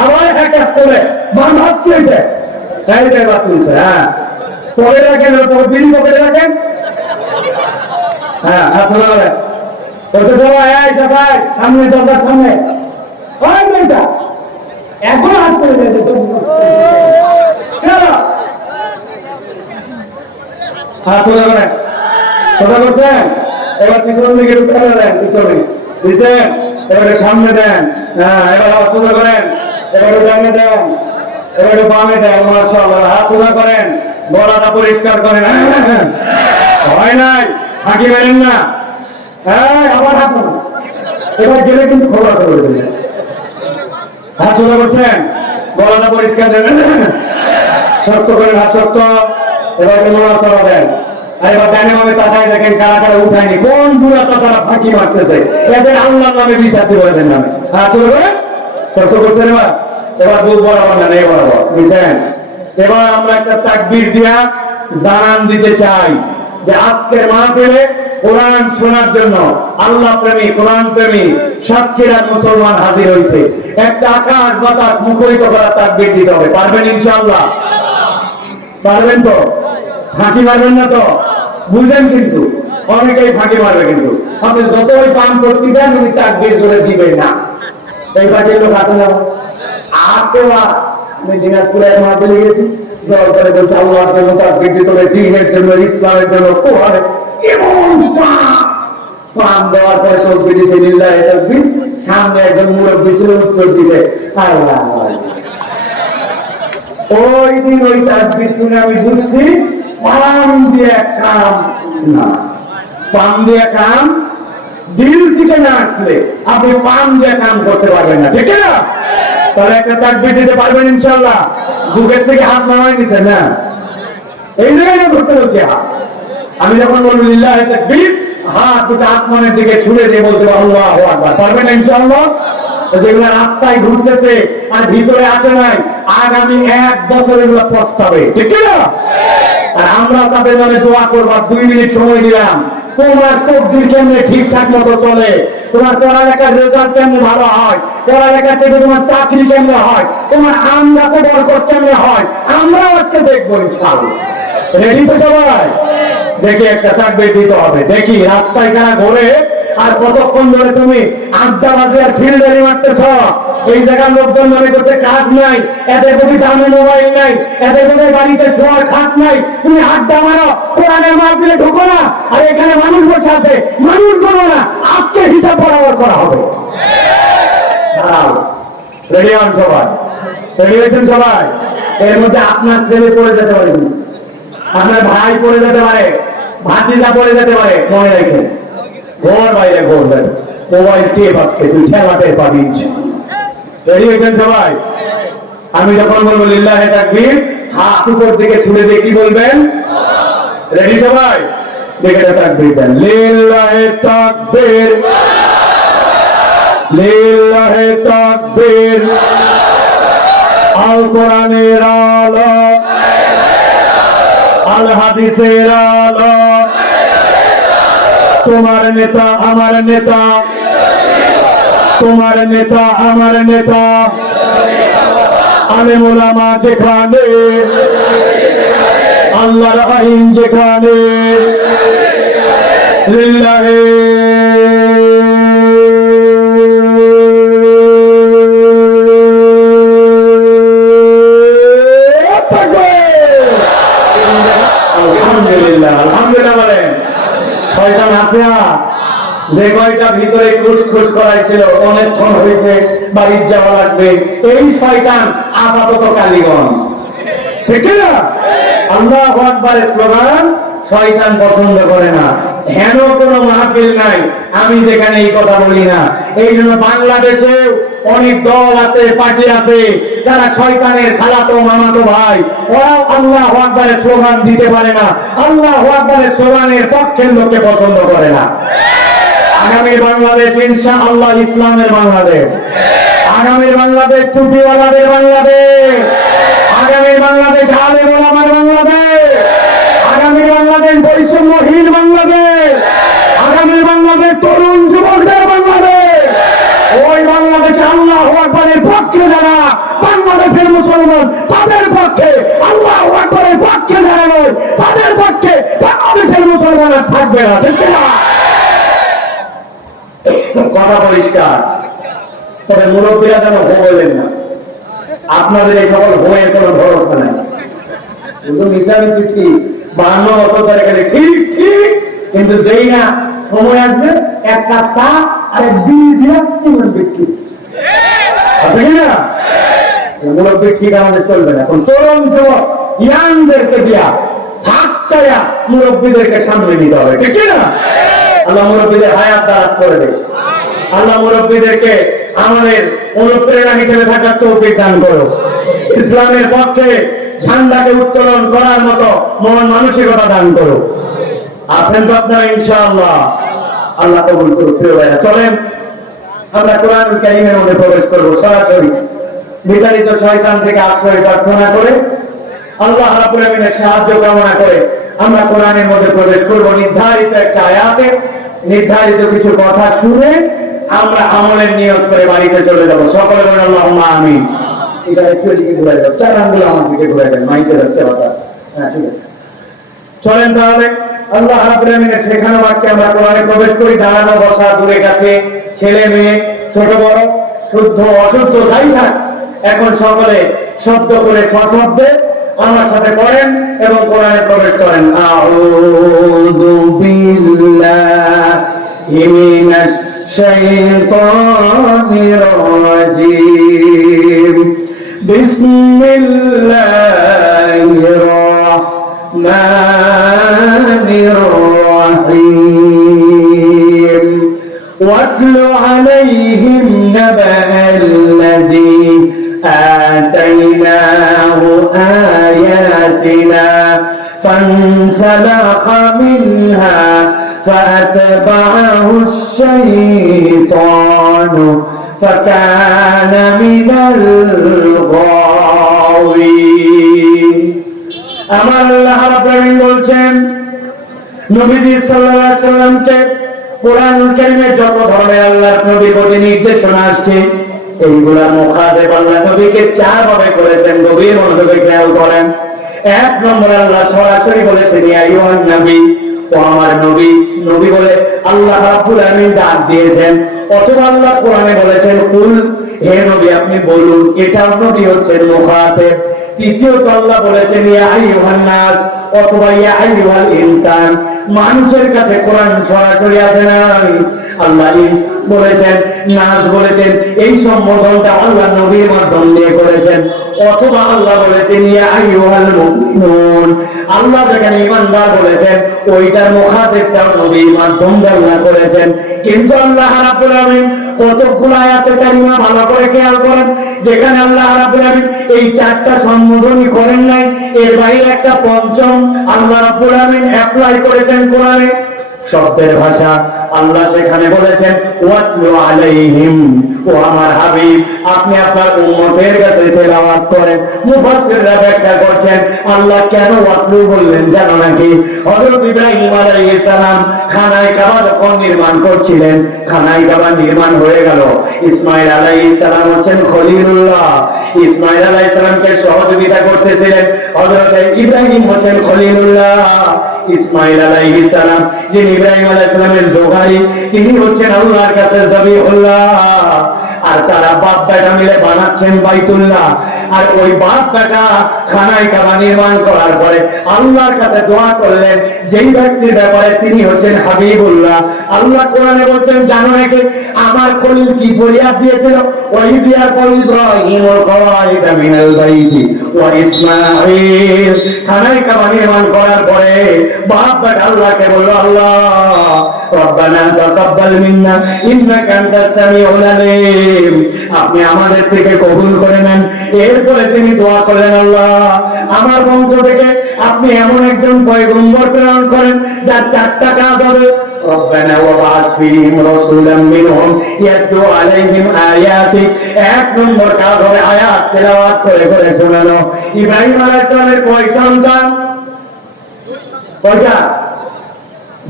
আবার এক এক করে বাম হাত তুলছে, তাই এবার তুলছে। হ্যাঁ, পরে রাখেন, বিড়ি পকেটে রাখেন। হ্যাঁ, হাত সোজা করেন। ওটা সবাই এই সবাই সামনে, দরজার সামনে। ওই মেয়েটা এখন হাত করে দিয়েছে, হাত সোজা করেন। সোজা করছেন? এবার পিছন দিকে উত্তর দেন, পিছনে দিচ্ছেন, এবারে সামনে দেন। হ্যাঁ, এবার হাত সোজা করেন, এবারে ডানে দেন, এবারে বামে দেন। মাশাআল্লাহ, হাত সোজা করেন, গলাটা পরিষ্কার করেন। হয় নাই, ফাঁকি মেরেন না। হ্যাঁ, আবার হাত নামান। এবার গেলে কিন্তু খবর করে দেবেন। হাত সোজা করছেন, গলাটা পরিষ্কার দেন, শক্ত করেন, হাত শক্ত। এবার নড়াচড়া দেন। আর এবার ডানে বামে তাকায় দেখেন কারা কারা উঠায়নি, কোন বুড়া চাচারা ফাঁকি মারতেছে, এদের আল্লাহর নামে বিচার দিবেন নামে। হাত তুলে শক্ত করছেন। এবার এবার বুক বরাবর না, এই বরাবর বুঝছেন? এবার আমরা একটা তাকবীর দিয়া জানান দিতে চাই যে আজকের মাহফিলে কোরআন শোনার জন্য আল্লাহ প্রেমী, কোরআন প্রেমী সাক্ষীরা মুসলমান হাজির হয়েছে। একটা আকাশ বাতাস মুখরিত করা তাকবীর দিতে হবে। পারবেন ইনশাআল্লাহ? পারবেন তো? ফাঁকি মারবেন না তো? বুঝেন? কিন্তু অনেকেই ফাঁকি মারবে, কিন্তু আপনি যতই পান করতে দেন উনি তাকবীর করে দিবেন না। এই ফাঁকির লোক আছে না? আজকে আমি দিনাজপুরে এক মাহফিলে গেছি, জল করে বলছে আল্লাহর জন্য তাকবীর দিতে হবে, দ্বীনের জন্য, ইসলামের জন্য। কোরআনে এমন পান দেওয়ার পরে তাকবীর দিতে লিল্লাহি তাকবীর, সামনে একজন মুরব্বী ছিল, উত্তর দিতে আল্লাহ। ওই দিন ওই তাকবীর শুনে আমি বুঝছি পান দিয়ে কাম না। পান দিয়ে কাম দিল থেকে না আসলে আপনি পান দিয়ে কাম করতে পারবেন না, ঠিক না? তাহলে একটা তাকবীর দিতে পারবেন ইনশাআল্লাহ? বুকের থেকে হাত নামাই নিছে না, এই জায়গায় না ধরতে হচ্ছে হাত। আমি যখন বলবো লিল্লাহি তাকবীর, হাত দুটো আসমানের দিকে ছুড়ে দিয়ে বলতে আল্লাহু আকবার। পারবেন ইনশাআল্লাহ? যেগুলো রাস্তায় ঘুরতেছে আর ভিতরে আসে নাই, আগামী 1 বছর এগুলো পস্তাবে, ঠিক না? আর আমরা তাদের নামে দোয়া করবার 2 মিনিট সময় দিলাম। তোমার তকদির কেমনে ঠিকঠাক মতো চলে, তোমার পড়ালেখার রেজাল্ট কেমনে ভালো হয়, পড়ালেখা থেকে তোমার চাকরি কেমনে হয়, তোমার আম গাছে বরকত কেমনে হয়, আমরা আজকে দেখবো ইনশাআল্লাহ। রেডি তো সবাই? দেখি একটা চাকরি দিতে হবে। দেখি রাস্তায় কারা ঘোরে আর কতক্ষণ ধরে তুমি আড্ডা বাজে আর ফিল্ডারি মারতেছ। এই জায়গার লোকজন মনে করতে কাজ নাই, এদের প্রতি দামি মোবাইল নাই, এদের প্রতি বাড়িতে শোয়ার খাট নাই, তুমি আড্ডা মারো, কোরআনের মাহফিলে ঢুকো না। আর এখানে মানুষ বসে আছে, মানুষ বলো না, আজকে হিসাব বরাবর করা হবে। রেডি হন সবাই? রেডি হয়েছেন সবাই? এর মধ্যে আপনার ছেলে পড়ে যেতে পারে, আপনার ভাই পড়ে যেতে পারে, ভাতিজা পড়ে যেতে পারে, মনে রাখেন। ঘর বাইরে ঘুরবেন, মোবাইল টেপ আজকে তুই ঠেলাতে পাবি। রেডি হয়েছেন সবাই? আমি যখন বলবো লিল্লাহে তাকবীর, হাত উপর দিকে ছুড়ে দিয়ে কি বলবেন? রেডি সবাই? দেখে তাকবীর দেন। লিল্লাহে তাকবীর, লিল্লাহে তাকবীর। আল কোরআনের আলো, আল হাদিসের আলো, তোমার নেতা আমার নেতা, তোমার নেতা আমার নেতা, আলেম ওলামা যেখানে, আল্লাহর আইন যেখানে, লিল্লাহে আলহামদুলিল্লাহ। আলহামদুলিল্লাহ বলেন। শয়তান আছে যে কয়টা ভিতরে খুশ করাইছিল, অনেকক্ষণ হয়েছে, বাড়ির যাওয়া লাগবে, এই শয়তান আপাতত কালীগঞ্জ, ঠিক না? আল্লাহু আকবারের স্লোগান শয়তান পছন্দ করে না। হেন কোনো মাহফিল নাই আমি যেখানে এই কথা বলি না। এই জন্য বাংলাদেশে অনেক দল আছে, পার্টি আছে, যারা শয়তানের খালাতো মামাতো ভাই, ওরাও আল্লাহু আকবারের স্লোগান দিতে পারে না, আল্লাহু আকবারের স্লোগানের পক্ষের লোককে পছন্দ করে না। আগামী বাংলাদেশ ইনশাআল্লাহ ইসলামের বাংলাদেশ, আগামী বাংলাদেশ টুপিওয়ালাদের বাংলাদেশ, আগামী বাংলাদেশ আলেম ওলামার বাংলাদেশ, আগামী বাংলাদেশ বৈষম্যহীন বাংলাদেশ, আগামী বাংলাদেশ তরুণ যুবকদের বাংলাদেশ। ওই বাংলাদেশে আল্লাহু আকবারের পক্ষে যারা বাংলাদেশের মুসলমান, তাদের পক্ষে, আল্লাহু আকবারের পক্ষে যারা নয়, তাদের পক্ষে বাংলাদেশের মুসলমান আর থাকবে না, ঠিক না? কথা পরিষ্কার। তবে মুরব্বীরা যেন হো বলেন না, আপনাদের এই সকল হোয়ের কোনো ভরসা নাই। কিন্তু মিশামিশি ঠিক, 52 বছর ধরে গেলে ঠিক ঠিক, কিন্তু যেই না সময় আসবে এক কাপ চা আর এক বিড়ি দিয়া ইমান বিক্রি, আছে কিনা? মুরব্বী ঠিক আমাদের চলবে না। এখন তরুণ যুবক ইয়াংদেরকে দিয়া থাকতায়া মুরব্বীদেরকে সামনে নিতে হবে, ঠিক না? আল্লাহ মুরব্বীদের হায়াত দারাজ করে দেয়। আল্লাহ মুরব্বীদেরকে আমাদের অনুপ্রেরণা হিসেবে থাকার তৌফিক দান করো। ইসলামের পক্ষে ঝান্ডাকে উত্তোলন করার মতো মন মানসিকতা দান করো। আছেন তো আপনারা ইনশাআল্লাহ? আল্লাহ কবুল করুক। প্রিয় ভাইরা, চলেন আমরা কোরআনুল কারীমের মধ্যে প্রবেশ করব সরাসরি, বিতাড়িত শয়তান থেকে আশ্রয় প্রার্থনা করে, আল্লাহ রাব্বুল আমিনের সাহায্য কামনা করে আমরা কোরআনের মধ্যে প্রবেশ করব। নির্ধারিত একটা আয়াতে নির্ধারিত কিছু কথা শুনে আমরা আমলের নিয়ত করে বাড়িতে চলে যাব। সকলে বলেন আল্লাহুম্মা আমিন। এটা একটু এদিকে ঘুরে যাও, চার আঙ্গুল আমার দিকে ঘুরে দেন, মাইকে যাচ্ছে কথা। হ্যাঁ, ঠিক আছে। চলেন তাহলে আল্লাহ রাব্বুল আমিনের শেখানো বাক্যে আমরা কোরআনে প্রবেশ করি। দাঁড়ানো বসা দূরে কাছে, ছেলে মেয়ে, ছোট বড়, শুদ্ধ অশুদ্ধ যাই থাক, এখন সকলে শব্দ করে সশব্দে আমার সাথে পড়েন এবং কোরআনে প্রবেশ করেন। আউযু বিল্লাহি মিনাশ শাইতানির রাজীম। বিসমিল্লাহির রাহমানির রাহিম। ওয়াতলু আলাইহিম নাবা'আল্লাযী آتيناه آياتنا فانسلخ منها فأتبعه الشيطان فكان من الغاوين। আমার আল্লাহ রাব্বুল আলামিন বলছেন, নবীজি সাল্লাল্লাহু আলাইহি ওয়াসাল্লামকে কোরআনুল কারীমে যত ধরনের আল্লাহর নবীর প্রতি নির্দেশনা আসছে, এইগুলা মুখাতেব আল্লাহ নবীকে 4 ভাবে করেছেন, গভীর মনোযোগে খেয়াল করেন। 1 নম্বর আল্লাহ সরাসরি বলেছেন ইয়া আইয়ুহান নবী, ও আমার নবী। নবী বলে আল্লাহ রাব্বুল আলামিন ডাক দিয়েছেন, অথবা আল্লাহ কোরআনে বলেছেন কুল, হে নবী আপনি বলুন। এটা নবী হচ্ছেন মুখাতেব। তৃতীয়ত আল্লাহ বলেছেন ইয়া আইয়ুহান নাস, অথবা ইয়া আইয়ুহাল ইনসান। মানুষের কাছে কোরআন সরাসরি আসে নাই, আল্লাহ বলেছেন, নাস বলেছেন। এই সম্বোধনটা আল্লাহ নবীর মাধ্যম দিয়ে করেছেন। অথবা আল্লাহ বলেছেন ইয়া আইয়ুহাল মুমিনুন, আল্লাহ যেখানে ঈমানদার বলেছেন ওইটার মুখাতেবটাও নবীর মাধ্যম দিয়ে আল্লাহ করেছেন। কিন্তু আল্লাহ রাব্বুল আলামিন কতগুলো আয়াতে কারিমা ভালো করে খেয়াল করেন, যেখানে আল্লাহ রাব্বুল আলামিন এই 4টা সম্বোধনই করেন নাই, এর বাইরে একটা পঞ্চম আল্লাহ রাব্বুল আলামিন অ্যাপ্লাই করেছেন কোরআনে। শব্দের ভাষা আল্লাহ সেখানে বলেছেন ওয়াতলু আলাইহিম, ও আমার হাবিব আপনি আপনার উম্মতের কাছে তেলাওয়াত করেন। মুফাসসিররা ব্যাখ্যা করছেন আল্লাহ কেন ওয়াতলু বললেন জানো নাকি? হযরত ইব্রাহিম আলাইহিস সালাম খানায় কাবা যখন নির্মাণ করছিলেন, খানায় কাবা নির্মাণ হয়ে গেল। ইসমাঈল আলাইহিস সালাম হচ্ছেন খলিলুল্লাহ, ইসমাঈল আলাইহিস সালামকে সহযোগিতা করতেছিলেন। হযরত ইব্রাহিম হচ্ছেন খলিলুল্লাহ, ইসমাঈল আলাইহিস সালাম যিনি ইব্রাহিম আলাইহিস সালামের যোগাড়ি, তিনি হচ্ছেন আল্লাহর কাছে যাবিহুল্লাহ। আর তারা বাপ বেটা মিলে বানাচ্ছেন বাইতুল্লাহ। আর ওই বাপ বেটা খানায় কাবা নির্মাণ করার পরে আল্লাহর কাছে দোয়া করলেন যেই ব্যক্তির ব্যাপারে তিনি হচ্ছেন হাবিবুল্লাহ। আল্লাহ কোরআনে বলছেন জানো নাকি আমার খলিল কি ফরিয়াদ দিয়েছিল? ওয়াইদিয়া ইব্রাহিম ওয়াকাওয়াইদা মিনাল বাইতি ওয়া ইসমাঈল। খানায় কাবা নির্মাণ করার পরে বাপ বেটা আল্লাহকে বলল আল্লাহ রব্বানা তাকাব্বাল মিন্না ইন্নাকা আনতাস সামিউল আলিম, আপনি আমাদের থেকে কবুল করে নেন। এরপরে তিনি দোয়া করলেন আল্লাহ আমার বংশ থেকে আপনি এমন একজন পয়গম্বর প্রেরণ করেন যার 4টা কাজ হবে। রব্বানা ওয়াবআস ফীহিম রাসূলাম মিনহুম ইয়াতলু আলাইহিম আয়াতিক। 1 নম্বর কাজ হবে আয়াত তেলাওয়াত করে করে শোনানো। ইব্রাহিম আলাইহিস সালামের কয় সন্তান? কয়টা?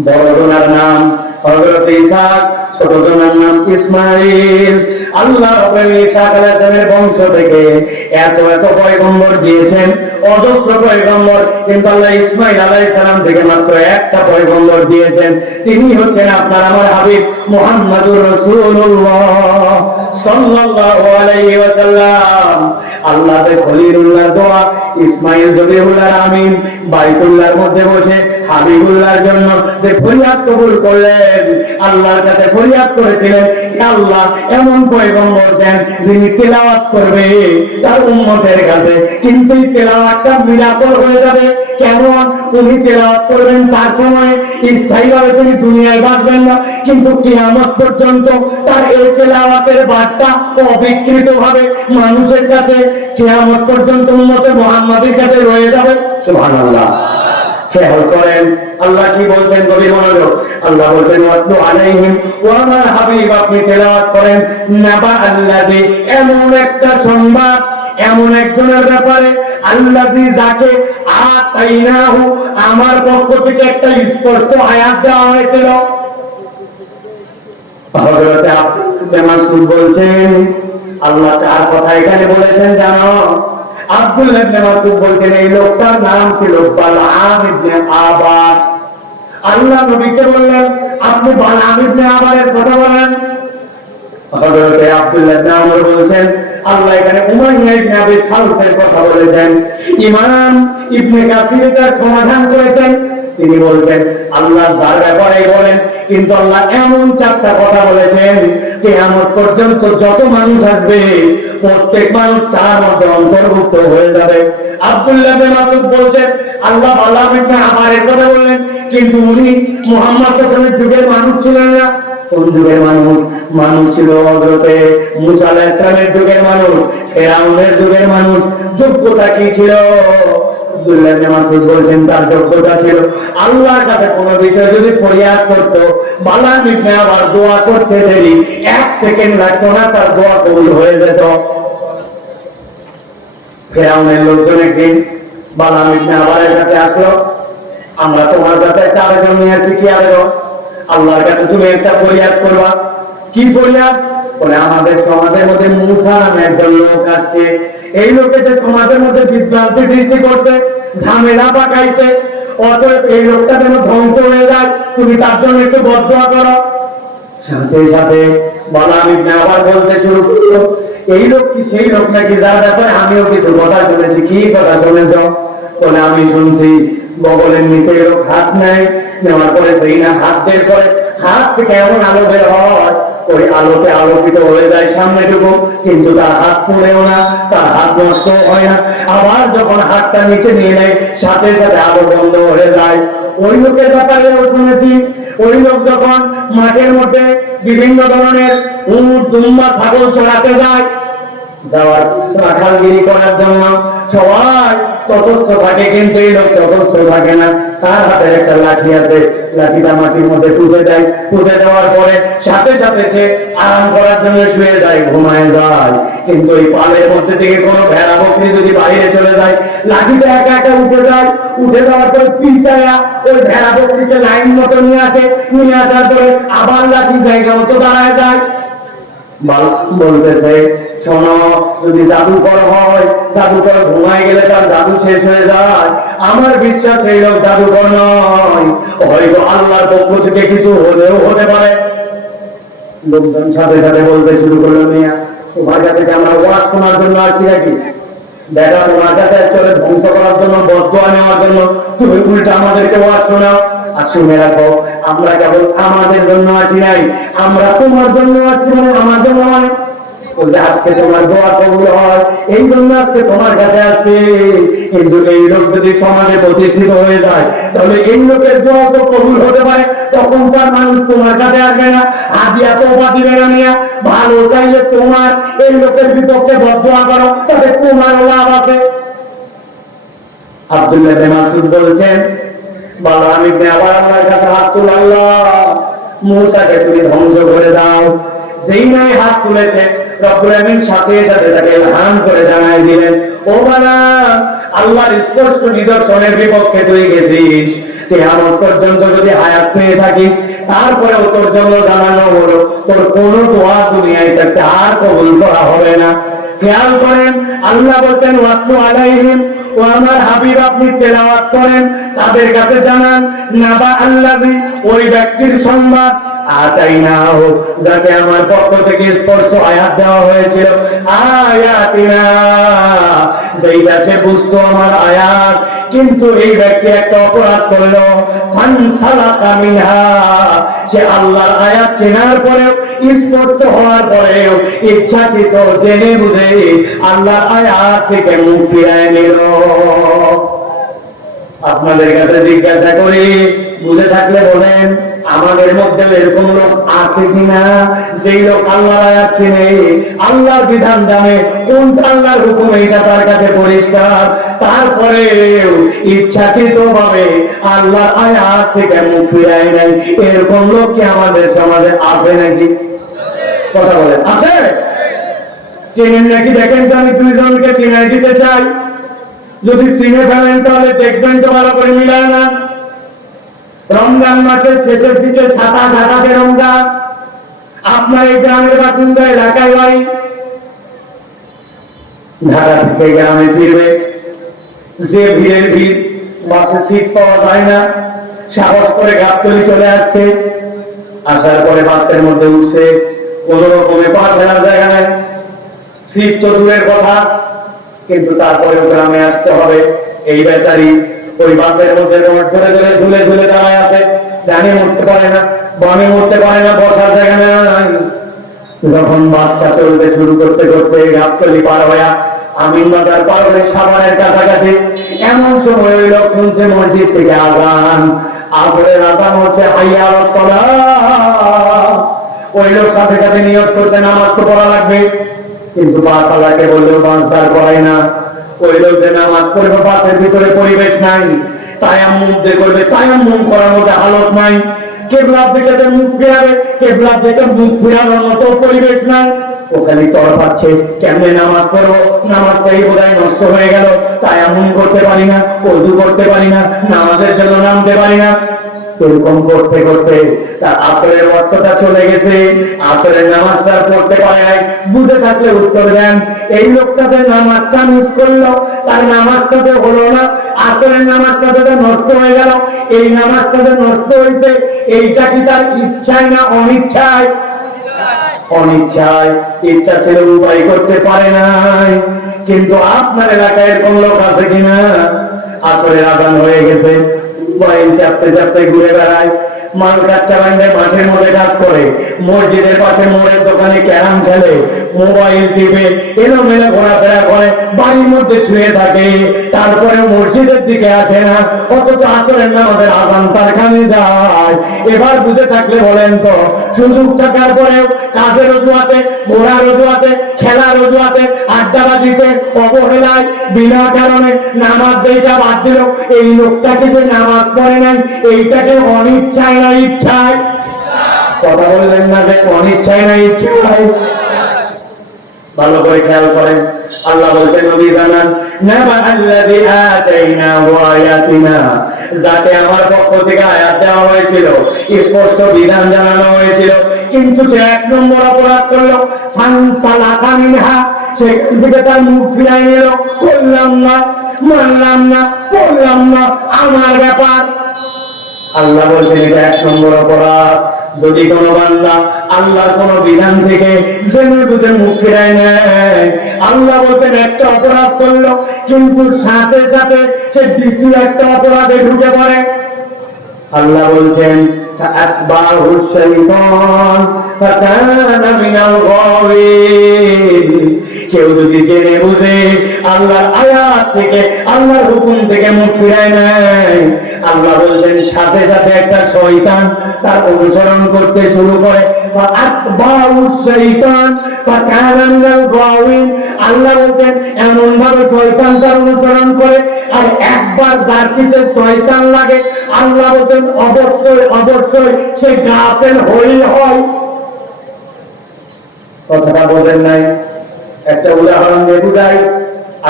বড় জনার নাম হযরত ইসহাক, ছোট জনার নাম ইসমাঈল। আল্লাহ রাব্বুল ইসহাক আলাইহিস সালামের বংশ থেকে এত এত পয়গম্বর দিয়েছেন, অজস্র পয়গম্বর, কিন্তু আল্লাহ ইসমাঈল আলাইহিস সালাম থেকে মাত্র একটা পয়গম্বর দিয়েছেন। তিনি হচ্ছেন আপনার আমার হাবিব মুহাম্মাদুর রাসূলুল্লাহ সাল্লাল্লাহু আলাইহি ওয়াসাল্লাম। আল্লাহর খলিলুল্লাহ দোয়া ইসমাঈল জবিহুল্লাহ আমিন বাইতুল্লাহর মধ্যে বসে হাবিবুল্লাহর জন্য যে ফরিয়াদ কবুল করলেন, আল্লাহর কাছে ফরিয়াদ করেছিলেন আল্লাহ এমন পয়গম্বর দেন যিনি তেলাওয়াত করবে তার উম্মতের কাছে, কিন্তু এই তেলাওয়াতটা মিরাকল হয়ে যাবে। কেমন? উনি তেলাওয়াত করবেন তার সময় স্থায়ীভাবে তিনি দুনিয়ায় বাঁচবেন না, কিন্তু কিয়ামত পর্যন্ত তার এই তেলাওয়াতের বার্তা অবিকৃত ভাবে মানুষের কাছে কিয়ামত পর্যন্ত উম্মতে মুহাম্মাদের কাছে রয়ে যাবে। সুবহানাল্লাহ। খেয়াল করেন আল্লাহ কি বলছেন, গভীর মনোযোগ। আল্লাহ বলছেন ওয়াতলু আলাইহিম, ও আমার হাবিব আপনি তেলাওয়াত করেন নাবা আল্লাযী, এমন একটা সংবাদ, এমন একজনের ব্যাপারে আল্লাযী যাকে আতাইনাহু আমার পক্ষ থেকে একটা স্পষ্ট আয়াত দেওয়া হয়েছিল। হযরত আব্দুল্লাহ মাসউদ বলছেন আল্লাহ তার কথা এখানে বলেছেন জানো? আব্দুল্লাহ ইবনে মাসউদ বলছেন এই লোকটার নাম ছিল বালআম ইবনে আবাদ। আল্লাহ নবীকে বললেন আপনি বালআম ইবনে আবাদের কথা বলেন। হযরত আব্দুল্লাহ ইবনে আমর বলছেন আল্লাহ এখানে উমাইয়া ইবনে আবি সালফের কথা বলেছেন। ইমাম ইবনে কাসির তার সমাধান করেছেন, তিনি বলছেন আল্লাহ যার ব্যাপারে বলেন, কিন্তু আল্লাহ এমন 4টা কথা বলেছেন কিয়ামত পর্যন্ত যত মানুষ আসবে প্রত্যেক মানুষ তার মধ্যে অন্তর্ভুক্ত হয়ে যাবে। আব্দুল্লাহ ইবনে মাসউদ বলছেন আল্লাহ বালআম ইবনে আবারের কথা বললেন, কিন্তু উনি মুহাম্মদ সাল্লাল্লাহু আলাইহি ওয়াসাল্লামের যুগের মানুষ ছিলেন না। কোন যুগের মানুষ? মানুষ ছিল হযরত মূসা আলাইহিস সালামের যুগের মানুষ, ফিরআউনের যুগের মানুষ। যোগ্যতা কি ছিল? আব্দুল্লাহ ইবনে মাসউদ বলেন তার যোগ্যতা ছিল আল্লাহর কাছে কোনো বিষয় যদি ফরিয়াদ করত, বালআম ইবনে আবার দোয়া করতে দেরি 1 সেকেন্ড লাগতো না, তার দোয়া কবুল হয়ে যেত। ফিরআউনের লোকজন একদিন বালআম ইবনে আবারের কাছে আসলো, আমরা তোমার কাছে একটা আবেদন নিয়ে আসছি। কি আবেদন? আল্লাহর কাছে তুমি একটা ফরিয়াদ করবা। কি ফরিয়াদ? বলে আমাদের সমাজের মধ্যে মূসা নামে একজন লোক আসছে, এই লোকে যে সমাজের মধ্যে বিভ্রান্তি সৃষ্টি করছে, ঝামেলা পাকাইছে, অতএব এই লোকটা যেন ধ্বংস হয়ে যায়, তুমি তার জন্য একটু বদদোয়া করো। সাথে সাথে বালাম ইবনে আবার বলতে শুরু করলো, এই লোক কি সেই লোক নাকি যার ব্যাপারে আমিও কিছু কথা শুনেছি? কি কথা শুনেছ? বলে আমি শুনছি বগলের নিচে লোক হাত নেয়, নেওয়ার পরে সেই না হাত বের করে, হাত থেকে এমন আলো বের হয়, ওই আলোতে আলোকিত হয়ে যায় সামনেটুকু, কিন্তু তার হাত পড়েও না, তার হাত নষ্ট হয় না। আবার যখন হাতটা নিচে নিয়ে নেয়, সাথে সাথে আলো বন্ধ হয়ে যায়। ওই লোকের ব্যাপারেও শুনেছি, ওই লোক যখন মাঠের মধ্যে বিভিন্ন ধরনের উট, দুম্বা, ছাগল চড়াতে যায়, যাওয়ার রাখালগিরি করার জন্য সবাই তটস্থ থাকে, কিন্তু এই লোক তটস্থ থাকে না। তার হাতে একটা লাঠি আছে, লাঠিটা মাটির মধ্যে পুঁতে দেয়, পুঁতে দেওয়ার পরে সাথে সাথে সে আরাম করার জন্য শুয়ে যায়, ঘুমায় যায়। কিন্তু এই পালের মধ্যে থেকে কোনো ভেড়া বকরি যদি বাইরে চলে যায়, লাঠিটা একা একা উঠে যায়, উঠে যাওয়ার পর পিটায়া ওই ভেড়া বকরিকে লাইন মতো নিয়ে আসে, নিয়ে আসার পরে আবার লাঠি জায়গা মতো দাঁড়ায় যায়। বলতেছে, শোনো, যদি জাদুকর হয়, জাদুকর ঘুমায় গেলে তার জাদু শেষ হয়ে যায়। আমার বিশ্বাস এই লোক জাদুকর নয়, হয়তো আল্লাহর পক্ষ থেকে কিছু হলেও হতে পারে। লোকজন সাথে সাথে বলতে শুরু করলো, মিয়া তোমার কাছে কি আমরা ওয়াজ শোনার জন্য আসছি নাকি? দেখা তোমার কাছে চলে ধ্বংস করার জন্য, বদদোয়া নেওয়ার জন্য, তুমি উল্টা আমাদেরকে ওয়াজ শোনাও। আর শুনে রাখো, আমরা কেবল আমাদের জন্য আসি নাই, আমরা তোমার জন্য আসছি, মানে আমার জন্য নয়। আজকে তোমার দোয়া কবুল হয় এই জন্য আজকে তোমার কাছে আসছে। কিন্তু এই লোক যদি সমাজে প্রতিষ্ঠিত হয়ে যায়, তাহলে এই লোকের দোয়া তো কবুল হতে পারে, তখন তার মানুষ তোমার কাছে আসবে না, হাজিয়া তোবা দিবে না। মিয়া ভালো চাইলে তোমার এই লোকের বিপক্ষে বদদোয়া করো, তাতে তোমার লাভ আছে। আব্দুল্লাহ ইবনে মাসউদ বলছেন, বালাম ইবনে আবার আল্লাহর কাছে হাত তুলে, আল্লাহ মূসাকে তুমি ধ্বংস করে দাও। যেই নয় হাত তুলেছে, রব্বুল আমিন সাথে সাথে তাকে ইলহাম করে জানায় দিলেন, ও বালাম, আল্লাহর স্পষ্ট নিদর্শনের বিপক্ষে তুই গেছিস, কিয়ামত পর্যন্ত যদি হায়াত পেয়ে থাকিস, তারপরেও তোর জন্য জানানো হলো তোর কোন দোয়া দুনিয়ায় থাকতে আর কবুল করা হবে না। খেয়াল করেন, আল্লাহ বলছেন ওয়াতলু আলাইহিম, ও আমার হাবিব আপনি তেলাওয়াত করেন, তাদের কাছে জানান, নাবা আল্লাযী, ওই ব্যক্তির সংবাদ, আতাইনাহু, যাকে আমার পক্ষ থেকে স্পষ্ট আয়াত দেওয়া হয়েছিল, আয়াতিনা, যেইটা সে বুঝতো আমার আয়াত, কিন্তু এই ব্যক্তি একটা অপরাধ করলো, ফানসালাকা মিনহা, সে আল্লাহর আয়াত চেনার পরেও, স্পষ্ট হওয়ার পরেও ইচ্ছাকৃত জেনে বুঝে আল্লাহর আয়াত থেকে মুখ ফিরায় নিল। আপনাদের কাছে জিজ্ঞাসা করি, বুঝে থাকলে বলেন, আমাদের মধ্যে এরকম লোক আছে কিনা, যেই লোক আল্লাহর আয়াত চিনে, আল্লাহর বিধান জানে, কোন আল্লাহর হুকুম এইটা তার কাছে পরিষ্কার, তারপরেও ইচ্ছাকৃত ভাবে আল্লাহর আয়াত থেকে মুখ ফিরায় নাই? এরকম লোক কি আমাদের সমাজে আছে নাকি? কথা বলেন, আছে? চেনেন নাকি? দেখেন তো, আমি দুইজনকে চিনাই দিতে চাই, যদি চিনে ফেলেন তাহলে দেখবেন তো ভালো করে মিলায় না। রমজান মাসের শেষের দিকে ছাতা ঢাকাতে রমজান, আপনার এই গ্রামের বাসিন্দা, এলাকায় বাড়ি, ঢাকা থেকে গ্রামে ফিরবে, যে ভিড়ের ভিড়, বাসে সিট পাওয়া যায় না, সাহস করে গাবতলী চলে আসছে, আসার পরে বাসের মধ্যে উঠছে, কোন রকমে পা ফেলার জায়গা নেই, সিট তো দূরের কথা, কিন্তু তারপরেও গ্রামে আসতে হবে। এই বেচারি ওই বাসের মধ্যে রোড ধরে ধরে ঝুলে ঝুলে দাঁড়ায় আছে, ডানে উঠতে পারে না, বামে উঠতে পারে না, বসার জায়গা নেই। যখন বাসটা চলতে শুরু করতে করতে গাবতলী পার হয়ে আমিন বাজার পার হয়ে সাভারের কাছাকাছি, এমন সময় ওই লোক শুনছে মসজিদ থেকে আযান, আসরের আযান হচ্ছে, হাইয়া আলাস সালাহ। ওই লোক সাথে সাথে নিয়ত করছে নামাজ তো পড়া লাগবে, কিন্তু বাস আলাকে বললেও বাস দাঁড় করায় না। ওই লোক যে নামাজ পড়বে, বাসের ভিতরে পরিবেশ নাই, তায়াম্মুম যে করবে, তায়াম্মুম করার মতো হালত নাই, কিবলার দিকে যে মুখ ফিরাবে, কিবলার দিকে মুখ ফিরানোর মতো পরিবেশ নাই। ও খালি তর পাচ্ছে, কেমনে নামাজ পড়বো, নামাজটাই বোধহয় নষ্ট হয়ে গেল, তায়াম্মুম করতে পারি না, ওযু করতে পারি না, নামাজের জন্য নামতে পারি না। এরকম করতে করতে তার আসরের অর্থটা চলে গেছে, আসরের নামাজটা পড়তে পারে নাই। বুঝে থাকলে উত্তর দেন, এই লোকটাতে নামাজটা মিস করলো, তার নামাজটাতে হলো না, আসরের নামাজটাতে নষ্ট হয়ে গেল। এই নামাজটাতে নষ্ট হয়েছে, এইটা কি তার ইচ্ছায় না অনিচ্ছায়? অনিচ্ছায়। ইচ্ছা ছিল উপায় করতে পারে নাই। কিন্তু আপনার এলাকায় এরকম লোক আছে কিনা? আসরের আজান হয়ে গেছে, মোবাইল চাপতে চাপতে ঘুরে বেড়ায়, মাল কাচ্চা বান্ধে মাঠের মধ্যে কাজ করে, মসজিদের পাশে মোড়ের দোকানে ক্যারাম খেলে, মোবাইল টিপে এলোমেলো ঘোরাফেরা করে, বাড়ির মধ্যে শুয়ে থাকে, তারপরে মসজিদের দিকে আসে না, অথচ আসরের নামাজের আজান তার কানে যায়। এবার বুঝে থাকলে বলেন তো, সুযোগ থাকার পরেও কাজের অজুহাতে, ঘোরার অজুহাতে, খেলার অজুহাতে, আড্ডাবাজিতে, অবহেলায়, বিনা কারণে নামাজ যেটা বাদ দিল, এই লোকটাকে যে নামাজ পড়ে নাই, এইটাকে অনিচ্ছায় না ইচ্ছায়? কথা বললেন না যে অনিচ্ছায় না ইচ্ছায়? ভালো করে খেয়াল করেন, আল্লাহ বলছেন নবী জানান, নাবাআল্লাযী আতাইনাহু আয়াতিনা, যাতে আমার পক্ষ থেকে আয়াত দেওয়া হয়েছিল, স্পষ্ট বিধান জানানো হয়েছিল, কিন্তু সে এক নম্বর অপরাধ করলো, ফানসালাকা মিনহা, সেখান থেকে তার মুখ ফিরাই নিল, করলাম না, মানলাম না, পড়লাম না, আমার ব্যাপার। আল্লাহ বলছেন এটা এক নম্বর অপরাধ। যদি কোনো বান্দা আল্লাহর কোন বিধান থেকে জেনে বুঝে মুখ ফিরায় নেয়, আল্লাহ বলছেন একটা অপরাধ করলো, কিন্তু সাথে সাথে সে দ্বিতীয় একটা অপরাধে ঢুকে পড়ে। আল্লাহ বলছেন ফাআতবাহু শাইতান ফাকানা মিনাল গাওয়িন। কেউ যদি জেনে বুঝে আল্লাহর আয়াত থেকে, আল্লাহর হুকুম থেকে মুখ ফিরায় নেয়, আল্লাহ বলছেন সাথে সাথে একটা শয়তান তার অনুসরণ করতে শুরু করে। ফাআতবাহু শাইতান ফাকানা মিনাল গাওয়িন। আল্লাহ বলছেন এমন ভাবে শয়তান তার অনুসরণ করে, আর একবার যার পিছে শয়তান লাগে, আল্লাহ বলছেন অবশ্যই অবশ্যই সে গাফেল হই হয়। কথাটা বোঝেন নাই? একটা উদাহরণ দিয়ে বুঝাই।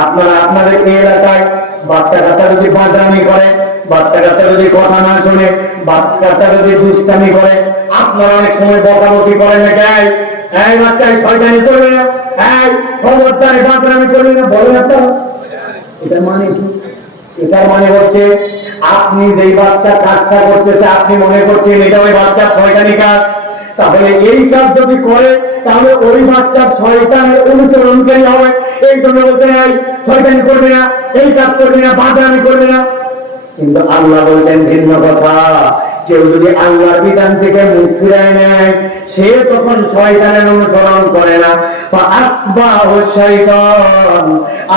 আপনারা আপনাদের এই এলাকায় বাচ্চা কাচ্চা যদি বাঁদরামি করে, বাচ্চা কাচ্চা যদি কথা না শুনে, বাচ্চা কাচ্চা যদি দুষ্টামি করে, আপনারা অনেক সময় বকাবকি করেন না, এই বাচ্চা শয়তানি করবে না, এই খবরদার বাঁদরামি করবে না, বলেন আপনারা? এটা মানে কি? এটার মানে হচ্ছে আপনি যেই বাচ্চা কাজটা করতেছে, আপনি মনে করছেন এটা ওই বাচ্চার শয়তানি কাজ, তাহলে এই কাজ যদি করে তাহলে ওই বাচ্চার শয়তানের অনুসরণকারী হবে। এই জন্য বলতে এই শয়তানি করবে না, এই কাজ করবে না, বাঁদরামি করবে না। কিন্তু আল্লাহ বলছেন ভিন্ন কথা। কেউ যদি আল্লাহর বিধান থেকে মুখ ফিরায় নেয়, সে তখন শয়তানের অনুসরণ করে না। ফাআতবাহু শাইতান,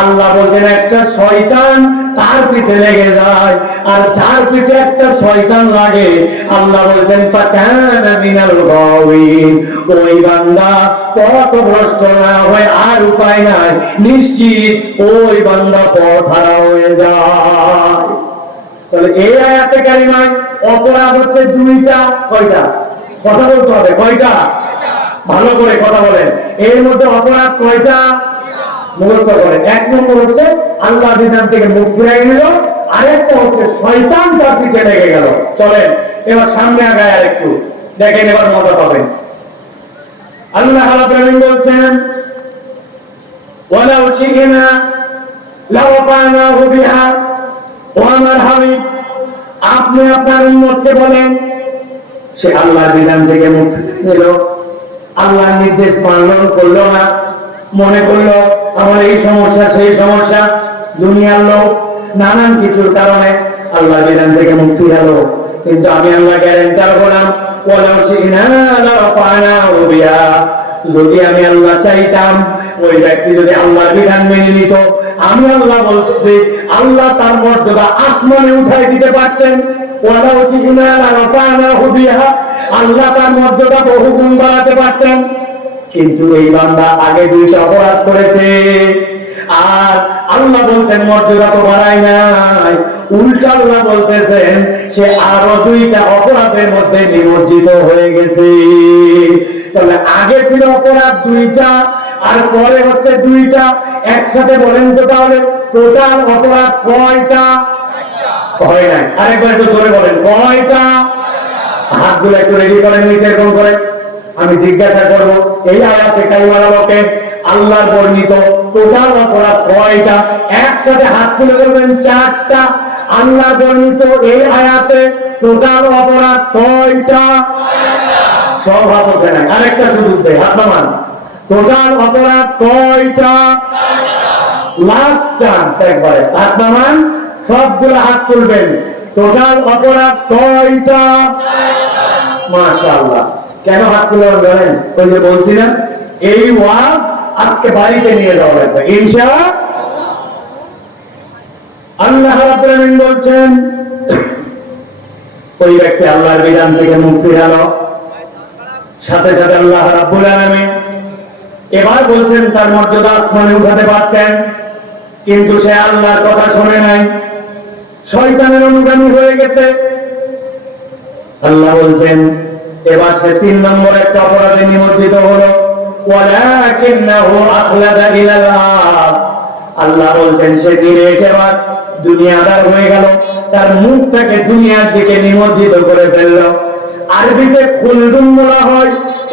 আল্লাহ বলছেন একটা শয়তান তার পিছে লেগে যায়, আর যার পিছে একটা শয়তান লাগে, আল্লাহ বলছেন ফাকানা মিনাল গাওয়িন, ওই বান্দা পথভ্রষ্ট না হয় আর উপায় নাই, নিশ্চিত ওই বান্দা পথহারা হয়ে যায়। তাহলে এই আয়াতে কারিমায় অপরাধ হচ্ছে দুইটা। কয়টা? কথা বলতে হবে, কয়টা? ভালো করে কথা বলেন। এর মধ্যে অপরাধ কয়টা? মুখস্থ করেন। এক নম্বর হচ্ছে আল্লাহ বিধান থেকে মুখ ফিরাই নিল, আরেকটা হচ্ছে শয়তান তার পিছে লেগে গেল। চলেন এবার সামনে আগায় আরেকটু দেখেন, এবার মজা পাবেন। আল্লাহ রাব্বুল আলামিন বলছেন, ওয়ালাউ শি'না লাওয়াফানাহু বিহা। ও আমার হাবিব, আপনি আপনার উম্মতকে বলেন, সে আল্লাহর বিধান থেকে মুখ ফিরিয়ে নিল, আল্লাহর নির্দেশ পালন করলো না, মনে করলো আমার এই সমস্যা সেই সমস্যা, দুনিয়ার লোক নানান কিছুর কারণে আল্লাহর বিধান থেকে মুখ ফিরালো। কিন্তু আমি আল্লাহ গ্যারান্টার বললাম, ওয়ালাউ শি'না লারাফানাহু বিহা, যদি আমি আল্লাহ চাইতাম, ওই ব্যক্তি যদি আল্লাহর বিধান মেনে নিত, আমি আল্লাহ বলতেছি আল্লাহ তার মর্যাদা আসমানে উঠাই দিতে পারতেন। ওয়ালাউ শি'না লারাফানাহু বিহা, আল্লাহ তার মর্যাদা বহু গুণ বাড়াতে পারতেন। কিন্তু এই বান্দা আগে দুইটা অপরাধ করেছে, আর আল্লাহ বলতেন মর্যাদা তো বাড়ায় নাই, উল্টা আল্লাহ বলতেছেন সে আরো দুইটা অপরাধের মধ্যে নিমজ্জিত হয়ে গেছে। তাহলে আগে ছিল অপরাধ দুইটা, আর পরে হচ্ছে দুইটা। একসাথে বলেন তো তাহলে টোটাল অপরাধ কয়টা? হয় নাই। আরেকবার একটু জোরে বলেন, কয়টা? হাতগুলো একটু রেডি করেন নিচে এরকম করে। আমি জিজ্ঞাসা করব এই আয়াতে কালিমার আলোকে আল্লাহর বর্ণিত টোটাল অপরাধ কয়টা? একসাথে হাত তুলে বলবেন 4টা। আল্লাহর বর্ণিত এই আয়াতে টোটাল অপরাধ কয়টা? সব হাত ওঠে না, আরেকটা সুযোগ দেয়, হাত নামান। টোটাল অপরাধ কয়টা? লাস্ট চান্স, একবারে হাত নামান, সবগুলো হাত তুলবেন। টোটাল অপরাধ কয়টা? মাশাআল্লাহ। কেন হাত তুলবেন জানেন? ওই যে বলছি না, এই ওয়াজ আজকে বাড়িতে নিয়ে যাওয়া লাগবে ইনশাআল্লাহ। আল্লাহ রাব্বুল আলামিন বলছেন, ওই ব্যক্তি আল্লাহর বিধান থেকে মুক্তি পেল, সাথে সাথে আল্লাহ রাব্বুল আলামিন এবার বলছেন তার মর্যাদা আসমানে উঠাতে পারতেন, কিন্তু সে আল্লাহর কথা শুনে নাই, শয়তানের অনুগামী হয়ে গেছে। আল্লাহ বলছেন এবার সে 3 নম্বর একটা অপরাধে নিমজ্জিত হলো, ওয়ালাকিন্নাহু আখলাদা ইলাল আরদ। আল্লাহ বলছেন সে ডিরেক্ট এবার দুনিয়াদার হয়ে গেল, তার মুখটাকে দুনিয়ার দিকে নিমজ্জিত করে ফেলল। আরবিতে খুলদুম বলা হয়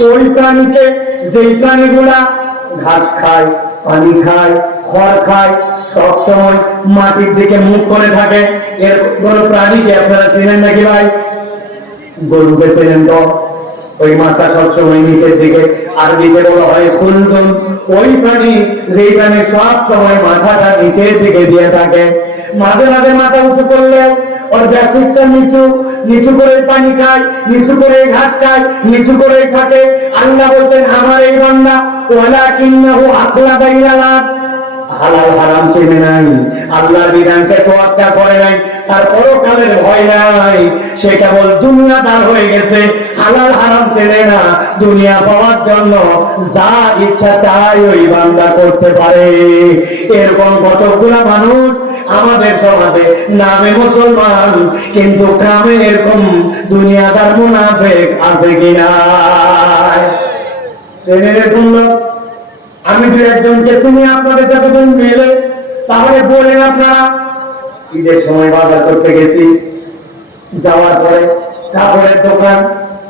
ওই প্রাণীকে যেই প্রাণীগুলা ঘাস খায়, পানি খায়, খড় খায়, সব সময় মাটির দিকে মুখ করে থাকে। এর কোন প্রাণীকে আপনারা চেনেন নাকি ভাই? গরুকে চেনেন তো? ওই মাথা সবসময় নিচের দিকে, আরবিতে বলা হয় খুলদুম। ওই প্রাণী যেই প্রাণী সব সময় মাথাটা নিচের দিকে দিয়ে থাকে, মাঝে মাঝে মাথা উঁচু করলে ওর ব্যাসিকটা নিচু, নিচু করে পানি খায়, নিচু করে ঘাস খায়, নিচু করে থাকে। আল্লাহ বলতেন আমার এই বান্দা ওয়ালাকিন্নাহু আখলাদা ইলাল আরদ, হালাল হারাম চেনে নাই, আল্লাহর বিধানকে তোয়াক্কা করে নাই, তার পরকালের ভয় নাই, সে কেবল দুনিয়াদার হয়ে গেছে, হালাল হারাম চেনে না। দুনিয়া পাওয়ার জন্য যা ইচ্ছা তাই ওই বান্দা করতে পারে। এরকম কতগুলা মানুষ আমাদের সমাজে নামে মুসলমান কিন্তু কামে এরকম দুনিয়াদার মুনাফিক আছে কিনা? এরকম লোক আমি দু একজনকে চিনি, আপনাদের যতদিন মেলে, তাহলে বলেন আপনারা। ঈদের সময় বাজার করতে গেছি, যাওয়ার পরে কাপড়ের দোকান,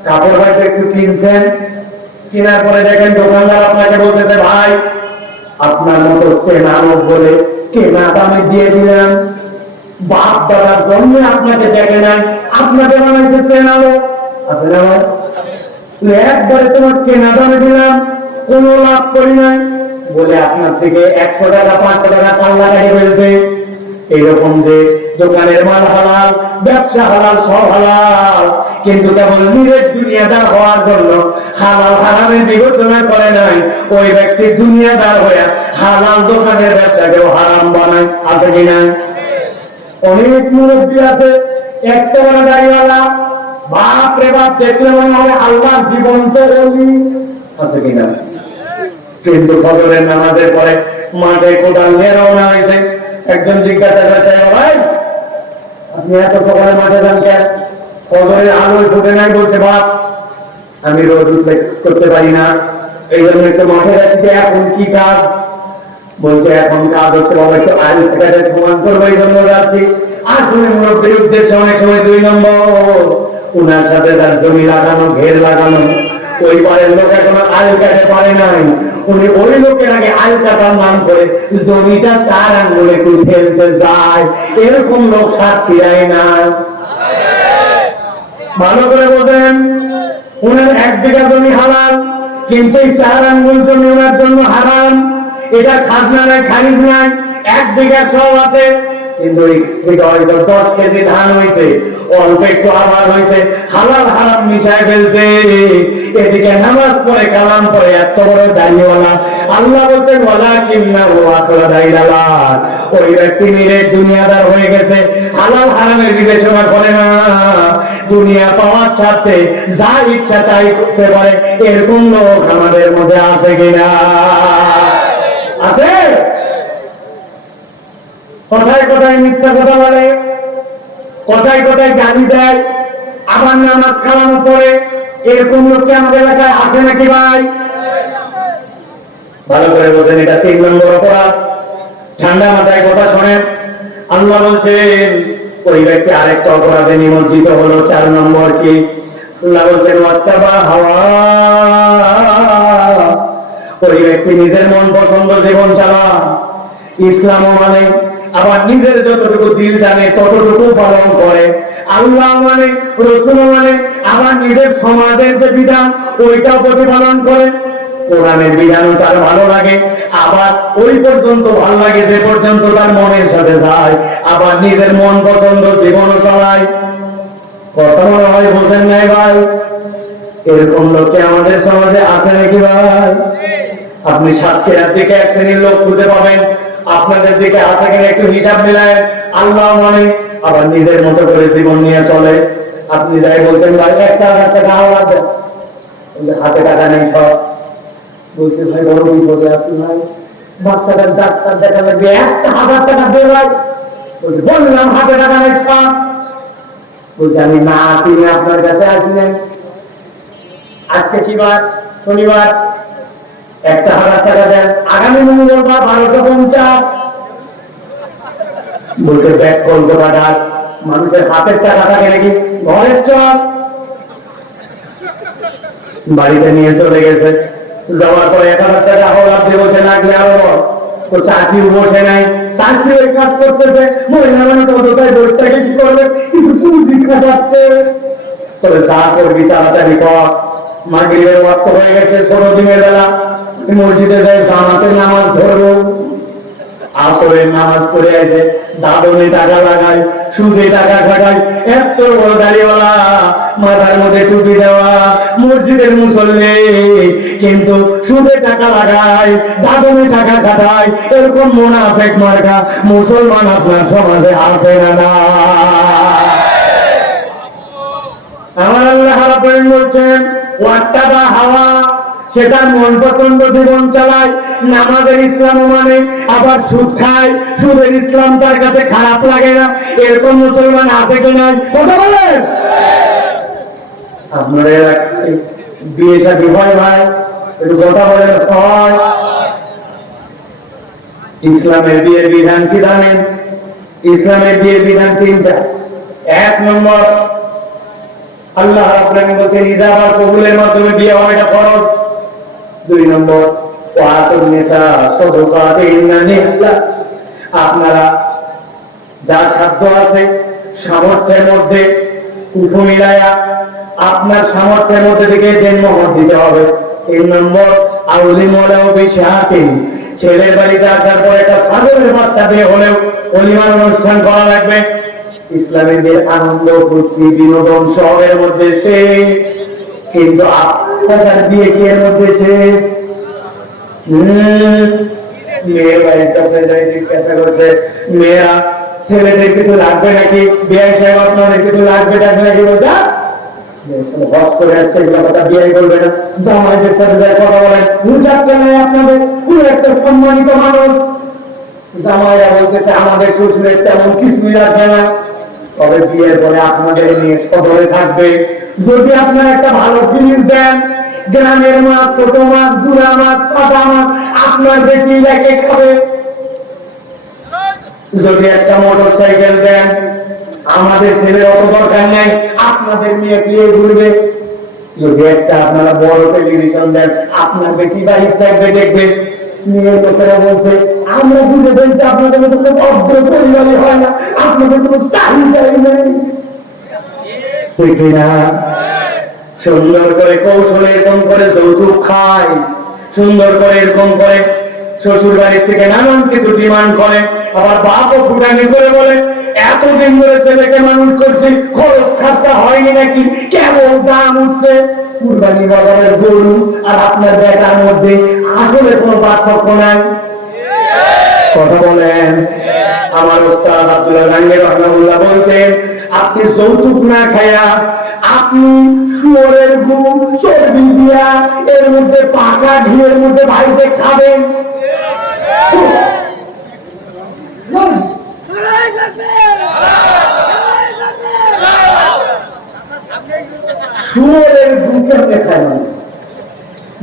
কাপড় হয়তো একটু কিনছেন, কেনার পরে দেখেন দোকানদার আপনাকে বলতেছে ভাই আপনার মতো চেনা লোক বলে কেনা দামে দিয়ে দিলাম, বাপ দাদার জন্য আপনাকে দেখে নাই, আপনাকে বানাইতে চেনা লোক আছে না ভাই? একবারে তোমার কেনা দামে দিলাম, কোন লাভ করি নাই বলে আপনার থেকে 100 টাকা 500 টাকা পাল্লা কাটে ফেলছে। এইরকম যে দোকানের মাল হালাল, ব্যবসা হালাল, সব হালাল, কিন্তু কেবল নিজের দুনিয়াদার হওয়ার জন্য হালাল হারামের বিবেচনা করে নাই, ওই ব্যক্তি দুনিয়াদার হয়ে হালাল দোকানের ব্যবসাকেও হারাম বানায়। আছে কিনা? অনেক মুরব্বী আছে একটা বড় গাড়িওয়ালা, বাপ রে বাপ দেখলে মনে হয় আল্লাহর জীবন্ত বলি। আছে কিনা? কিন্তু ফজরের নামাজের পরে মাঠে কোদাল নিয়ে রওনা হয়েছে। একজন জিজ্ঞাসা করছে ভাই আপনি এত সকালে মাঠে যান কেন? ফজরের আলোয় ফুটে নাই। বলছে বাপ আমি রোজ উঠলে করতে পারি না, এই জন্য একটু মাঠে যাচ্ছি। এখন কি কাজ? বলছে এখন কাজ হচ্ছে বাবা একটু আইল থেকে সমান করবো, এই জন্য যাচ্ছি। আসলে মুরব্বীর উদ্দেশ্যে অনেক সময় 2 নম্বর, উনার সাথে তার জমি লাগানো, ঘের লাগানো, ওই পারের লোক এখনো আইল কাটে পারে নাই, উনি ওই লোকের আগে আইল কাটার নাম করে জমিটা 4 আঙ্গুলে একটু ফেলতে যায়। এরকম লোক সাক্ষী দেয় না। ভালো করে বলতেন উনার 1 বিঘা জমি হালাল, কিন্তু এই 4 আঙ্গুল জমি ওনার জন্য হারাম। এটা খাজনা নাই, খারিজ নাই, 1 বিঘা সব আছে, কিন্তু হয়তো 10 কেজি ধান হয়েছে, অল্প একটু আবার হয়েছে, হালাল হারাম মিশায় ফেলছে। এদিকে নামাজ পড়ে কালাম পড়ে এত বড় দাড়িওয়ালা। আল্লাহ বলছেন ওয়ালাকিন্নাহু আখলাদা ইলাল আরদ, ওই ব্যক্তি নিরেট দুনিয়াদার হয়ে গেছে, হালাল হারামের বিবেচনা করে না, দুনিয়া পাওয়ার সাথে যা ইচ্ছা তাই করতে পারে। এরকম লোক আমাদের মধ্যে আছে কিনা? আছে? কথায় কথায় মিথ্যা কথা বলে, কথায় কথায় গালি দেয়, আবার নামাজ কালাম পড়ে। এরকম লোককে আমাদের এলাকায় আছে নাকি ভাই? ভালো করে বলছেন এটা 3 নম্বর অপরাধ। ঠান্ডা মাথায় কথা শোনেন। আল্লাহ বলছেন ওই ব্যক্তি আরেকটা অপরাধে নিমজ্জিত হলো। 4 নম্বর কি? আল্লাহ বলছেন ওয়াত্তাবা হাওয়া, ওই ব্যক্তি নিজের মন পছন্দ জীবন চালায়। ইসলাম মানে আবার নিজের যতটুকু দিল জানে ততটুকু পালন করে। আল্লাহ মানে, রাসূল মানে আবার নিজের সমাজের যে বিধান ওইটাও প্রতিপালন করে। কোরআনের বিধানও তার ভালো লাগে, আবার ওই পর্যন্ত ভালো লাগে যে পর্যন্ত তার মনের সাথে যায়, আবার নিজের মন পছন্দ জীবনও চালায়। কথা মনে হয় বোঝেন নাই ভাই? এরকম লোককে আমাদের সমাজে আছে নাকি ভাই? আপনি সাতক্ষীরার দিকে এক শ্রেণীর লোক খুঁজে পাবেন, আপনাদের দিকে আছে কিনা একটু হিসাব মিলায়। আল্লাহ মানে আবার নিজের মতো করে জীবন নিয়ে চলে। আপনি যাই বলছেন ভাই 1,000 টাকা আওয়াজ দেন, হাতে টাকা নেই, সব বলতে ভাই বড় বিপদে আছি ভাই, বাচ্চাদের ডাক্তার দেখা লাগবে, 1,000 টাকা দিয়ে ভাই। বললাম হাতে টাকা নেই, সব বলছে আমি না আসিনি, আপনার কাছে আসিনি। আজকে কি বার? শনিবার। 1,000 টাকা দেন, আগামী মঙ্গলবার 1250। বলছে ব্যাগ কলকাতা। মানুষের হাতের টাকা থাকে নাকি? ঘরের চল। বাড়িতে নিয়ে চলে গেছে, যাওয়ার পরে 1,000 টাকা হওয়ার দিয়ে বলছে লাগলে আরো। তো চাষি বসে নাই, চাষি ওই কাজ করতেছে, মহিলা মানে ততটাই বসটাকে কি করবে, কিন্তু পুঁজি খাটাচ্ছে। তবে যা করবি তাড়াতাড়ি কর। মাগরিবের ওয়াক্ত হয়ে গেছে, ছোট দিনের বেলা মসজিদে যাই জামাতের নামাজ ধরবো, আসরের নামাজ পড়ে আছে, দাদনে টাকা লাগাই, সুদে টাকা খাটাই, এত বড় দাড়িওয়ালা, মাথার মধ্যে টুপি দেওয়া, মসজিদের মুসল্লি, কিন্তু সুদে টাকা লাগাই, দাদনে টাকা খাটাই, এরকম মুনাফিক মার্কা মুসলমান আপনার সমাজে আছে না? আমার আল্লাহ রাব্বুল বলছেন ওয়াত্তাবা হাওয়া, সেটার মন পছন্দ জীবন চালায়। নামাজের ইসলাম মানে আবার সুদ খায়, সুদের ইসলাম তার কাছে খারাপ লাগে না। এরকম মুসলমান আছে কি নাই? কথা বলেন। আপনাদের বিয়ে শাদী হয় ভাই? একটু কথা বলেন। হয়। ইসলামের বিয়ের বিধান কি জানেন? ইসলামের বিয়ের বিধান 3টা। 1 নম্বর, আল্লাহ রাব্বুল আলামিন বলেন ইজাবা কবুলের মাধ্যমে বিয়ে হয়, এটা ফরজ। 2 নম্বর, ওয়াতুন নিসা সাদাকাতিহিন্না নিহলা, আপনারা যা সাধ্য আছে সামর্থ্যের মধ্যে উঠু মিলায়া আপনার সামর্থ্যের মধ্যে থেকে দেনমোহর দিতে হবে। 3 নম্বর, আউলি মোলাও বিশাতিন, ছেলের বাড়িতে আসার পর একটা ছাগলের বাচ্চা দিয়ে হলেও ওলিমার অনুষ্ঠান করা লাগবে। ইসলামের যে আনন্দ ফুর্তি বিনোদন শহরের মধ্যে শেষ, কিন্তু আপনার বিয়ে কি এর মধ্যে শেষ? মেয়ের বাড়ির কাছে যাই জিজ্ঞাসা করছে, মেয়েরা ছেলেদের কিছু লাগবে নাকি? বিয়ে সাহেব আপনাদের কিছু লাগবে টাকবে নাকি? বলছে হজ করে আসছে, এগুলো কথা বিয়ে করবে না। জামাইদের সাথে যাই কথা বলেন, হিসাব কেন আপনাদের? কোন একটা সম্মানিত মানুষ। জামাইরা বলতেছে আমাদের শ্বশুরের তেমন কিছুই লাগবে না, তবে বিয়ের পরে আপনাদের নিয়ে সদরে থাকবে। যদি আপনারা একটা ভালো জিনিস দেন, গ্রামের মাছ, ছোট মাছ, গুড়া মাছ, পাতা মাছ, আপনার বেশি রেখে খাবে। যদি একটা মোটর সাইকেল দেন, আমাদের ছেলের অত দরকার নেই, আপনাদের নিয়ে ফিরে ঘুরবে। যদি একটা আপনারা বড় টেলিভিশন দেন, আপনার বেশি বাড়ির থাকবে, দেখবে। মেয়ের লোকেরা বলছে আমরা বুঝে ফেলছি আপনাদের মতো কোনো অর্ধ পরিবারই হয় না, আপনাদের কোনো চাহিদাই নেই, ঠিক না? সুন্দর করে কৌশলে এরকম করে যৌতুক খায়, সুন্দর করে এরকম করে শ্বশুর বাড়ির থেকে নানান কিছু ডিমান্ড করে, আবার বাপও ফুটানি করে বলে এতদিন ধরে ছেলেকে মানুষ করছি, খরচ খরচা হয়নি নাকি, কেমন দাম উঠছে। কুরবানি বাজারের গরু আর আপনার বেটার মধ্যে আসলে কোনো পার্থক্য নাই। কথা বলেন। আমার ওস্তাদ আব্দুল্লাহ গাঙ্গী রাহমাতুল্লাহ বলতেন, আপনি যৌতুক না খায়া আপনি শুয়োরের গু চর্বি দিয়া এর মধ্যে পাকা ঘিয়ের মধ্যে ভাইতে খাবেন, শুয়োরের গু কেমনে খায় মানে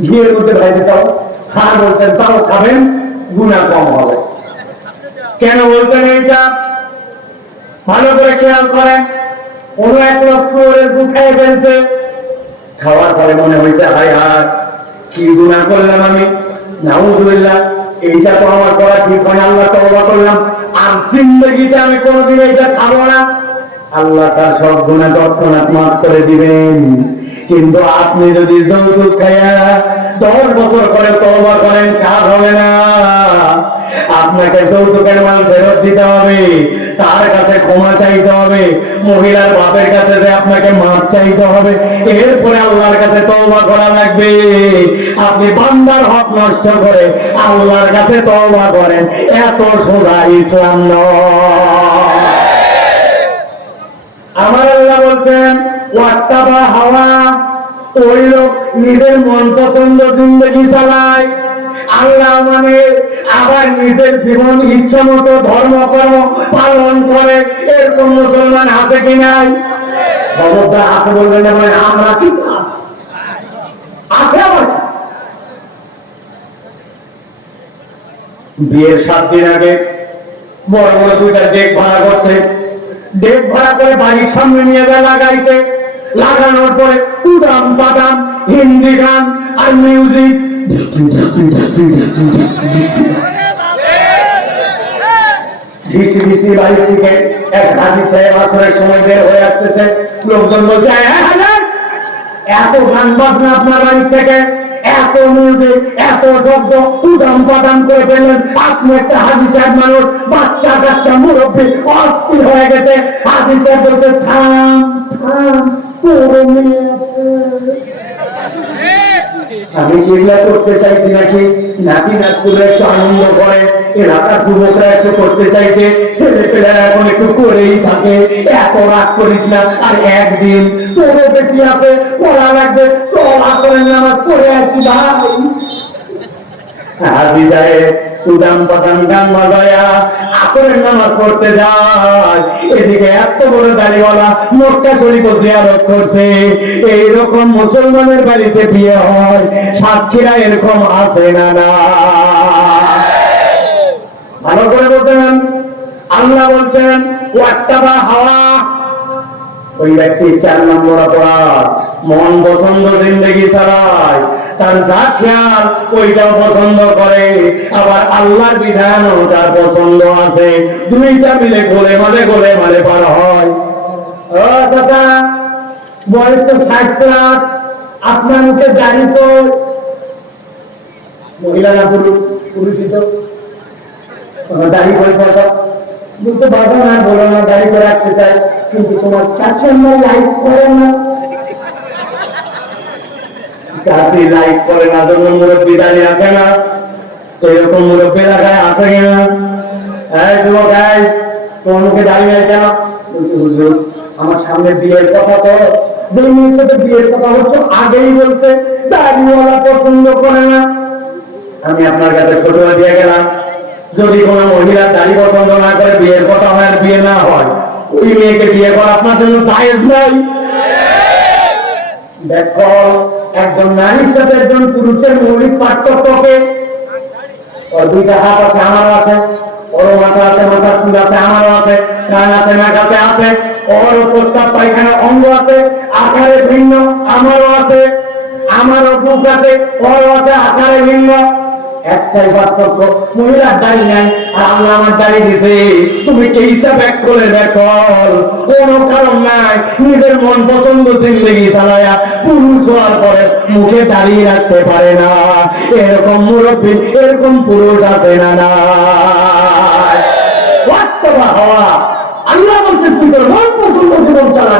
ঘিয়ের মধ্যে ভাইতে তাও সার বলতেন, তাও খাবেন, গুনাহ কম হবে। কেন বলতেন এইটা? ভালো করে খেয়াল করেন। কোন এক লোক শুয়োরের গু খেয়ে ফেলছে, খাওয়ার পরে মনে হয়েছে হায় হায় কি গুনাহ করলাম আমি, নাউজুবিল্লাহ, এইটা তো আমার করা ঠিক হয়, আল্লাহ তওবা করলাম, আর জিন্দেগিতে আমি কোনোদিন এইটা খাবো না। আল্লাহ তার সব গুনাহ তৎক্ষণাৎ মাফ করে দিবেন। কিন্তু আপনি যদি যৌতুক খাইয়া 10 বছর করে তওবা করেন, কাজ হবে না। আপনাকে যৌতুকের মাল ফেরত দিতে হবে, তার কাছে ক্ষমা চাইতে হবে, মহিলার বাপের কাছে যে আপনাকে মাপ চাইতে হবে, এরপরে আল্লাহর কাছে তওবা করা লাগবে। আপনি বান্দার হক নষ্ট করে আল্লাহর কাছে তওবা করেন, এত সোজা ইসলাম নয়। আমার আল্লাহ বলছেন ওয়াত্তাবা হাওয়া, ওই লোক নিজের মন পছন্দ জিন্দেগি চালায়, আল্লাহ মানে আবার নিজের জীবন ইচ্ছা মতো ধর্মকর্ম পালন করে, এরকম মুসলমান আছে কি নাই? খবরদার আছে বলবেন না, মানে আমরা কি আছে? আবার বিয়ের 7 দিন আগে বড় বড় 2টা ডেক ভাড়া করছে, ডেক ভাড়া করে বাড়ির সামনে নিয়ে যায় লাগাইতে, লাগানোর পরে উদাম বাদাম হিন্দি গান আর মিউজিক, ঢিসি ঢিসি বাড়ি থেকে এক হাজি সাহেব আসরের সময় বের হয়ে আসতেছে, লোকজন বলছে এত গান বাজনা আপনার বাড়ি থেকে, এত মিউজিক, এত শব্দ, উদাম পাদাম করে ফেললেন, আপনি একটা হাজি সাহেব মানুষ, বাচ্চা কাচ্চা মুরব্বী অস্থির হয়ে গেছে। হাজি সাহেব বলতে থাম থাম, তোর মেয়ে আছে। আমি কিবলা করতে চাইছি নাকি, নাতি নাতকুলো একটু আনন্দ করে, এলাকার যুবকরা একটু করতে চাইছে, ছেলে পেলেরা এখন একটু করেই থাকে, এত রাগ করিস না। আর একদিন তোরও বেশি আছে, পড়া লাগবে, চল আসরের নামাজ পড়ে আসি ভাই। হাজি সাহেব উদাম পাদাম গান বাজায়া আসরের নামাজ পড়তে যায়, এদিকে এত বড় দাড়িওয়ালা মক্কা শরীফ জিয়ারত করছে। এইরকম মুসলমানের বাড়িতে বিয়ে হয়, সাক্ষীরা এরকম আছে না? না, ভালো করে বলতেন। আল্লাহ বলছেন ওয়াত্তাবা হাওয়া, ওই ব্যক্তি 4 নম্বর অপরাধ, মন পছন্দ জিন্দেগি চালায়, তার যা খেয়াল ওইটাও পছন্দ করে, আবার আল্লাহর বিধানও তার পছন্দ আছে, 2টা মিলে গোলে মালে পার হয়। ও দাদা, বয়স তো 60+, আপনার মুখে দাড়ি তো, মহিলা না পুরুষ? পুরুষই তো, দাড়ি করে কথা বলতে বাবা না, বলো না দাড়ি করে রাখতে চাই, কিন্তু তোমার চাচি আমরা লাইক করে না, চাষি লাইক করে না, জন্য মুরব্বী দাঁড়িয়ে রাখে না। এরকম মুরব্বী এলাকায় আছে কিনা? যুবক, তোমার মুখে দাঁড়িয়ে কেন? হুজুর আমার সামনে বিয়ের কথা, তো যে মেয়ের সাথে বিয়ের কথা হচ্ছে আগেই বলছে দাড়িওয়ালা পছন্দ করে না। আমি আপনার কাছে ছোটবেলা দিয়ে গেলাম, যদি কোনো মহিলা দাড়ি পছন্দ না করে, বিয়ের কথা হয় আর বিয়ে না হয়, ওই মেয়েকে বিয়ে করা আপনার জন্য জায়েজ নয়। দেখো, একজন নারীর সাথে একজন পুরুষের মৌলিক পার্থক্যকে, ওর 2টা হাত আছে, আমারও আছে, ওর মাথা আছে, মাথার চুল আছে, আমারও আছে, কান আছে, নাক আছে, ওর প্রস্তাব পায়খানা অঙ্গ আছে, আকারে ভিন্ন, আমারও আছে, আমারও বুক আছে, ওরও আছে, আকারে ভিন্ন। একটাই পার্থক্য, মহিলার দাড়ি নাই আর আল্লাহ আমার দাড়ি দিছে। তুমি কি হিসাব এক করে দেখো, কোন কারণ নাই, নিজের মন পছন্দ জিন্দেগি চালায়া পুরুষ হওয়ার পরে মুখে দাঁড়িয়ে রাখতে পারে না, এরকম মুরব্বী, এরকম পুরুষ আছে না? না, আল্লাহ বলছে তুই তোর মন পছন্দ জীবন চালা।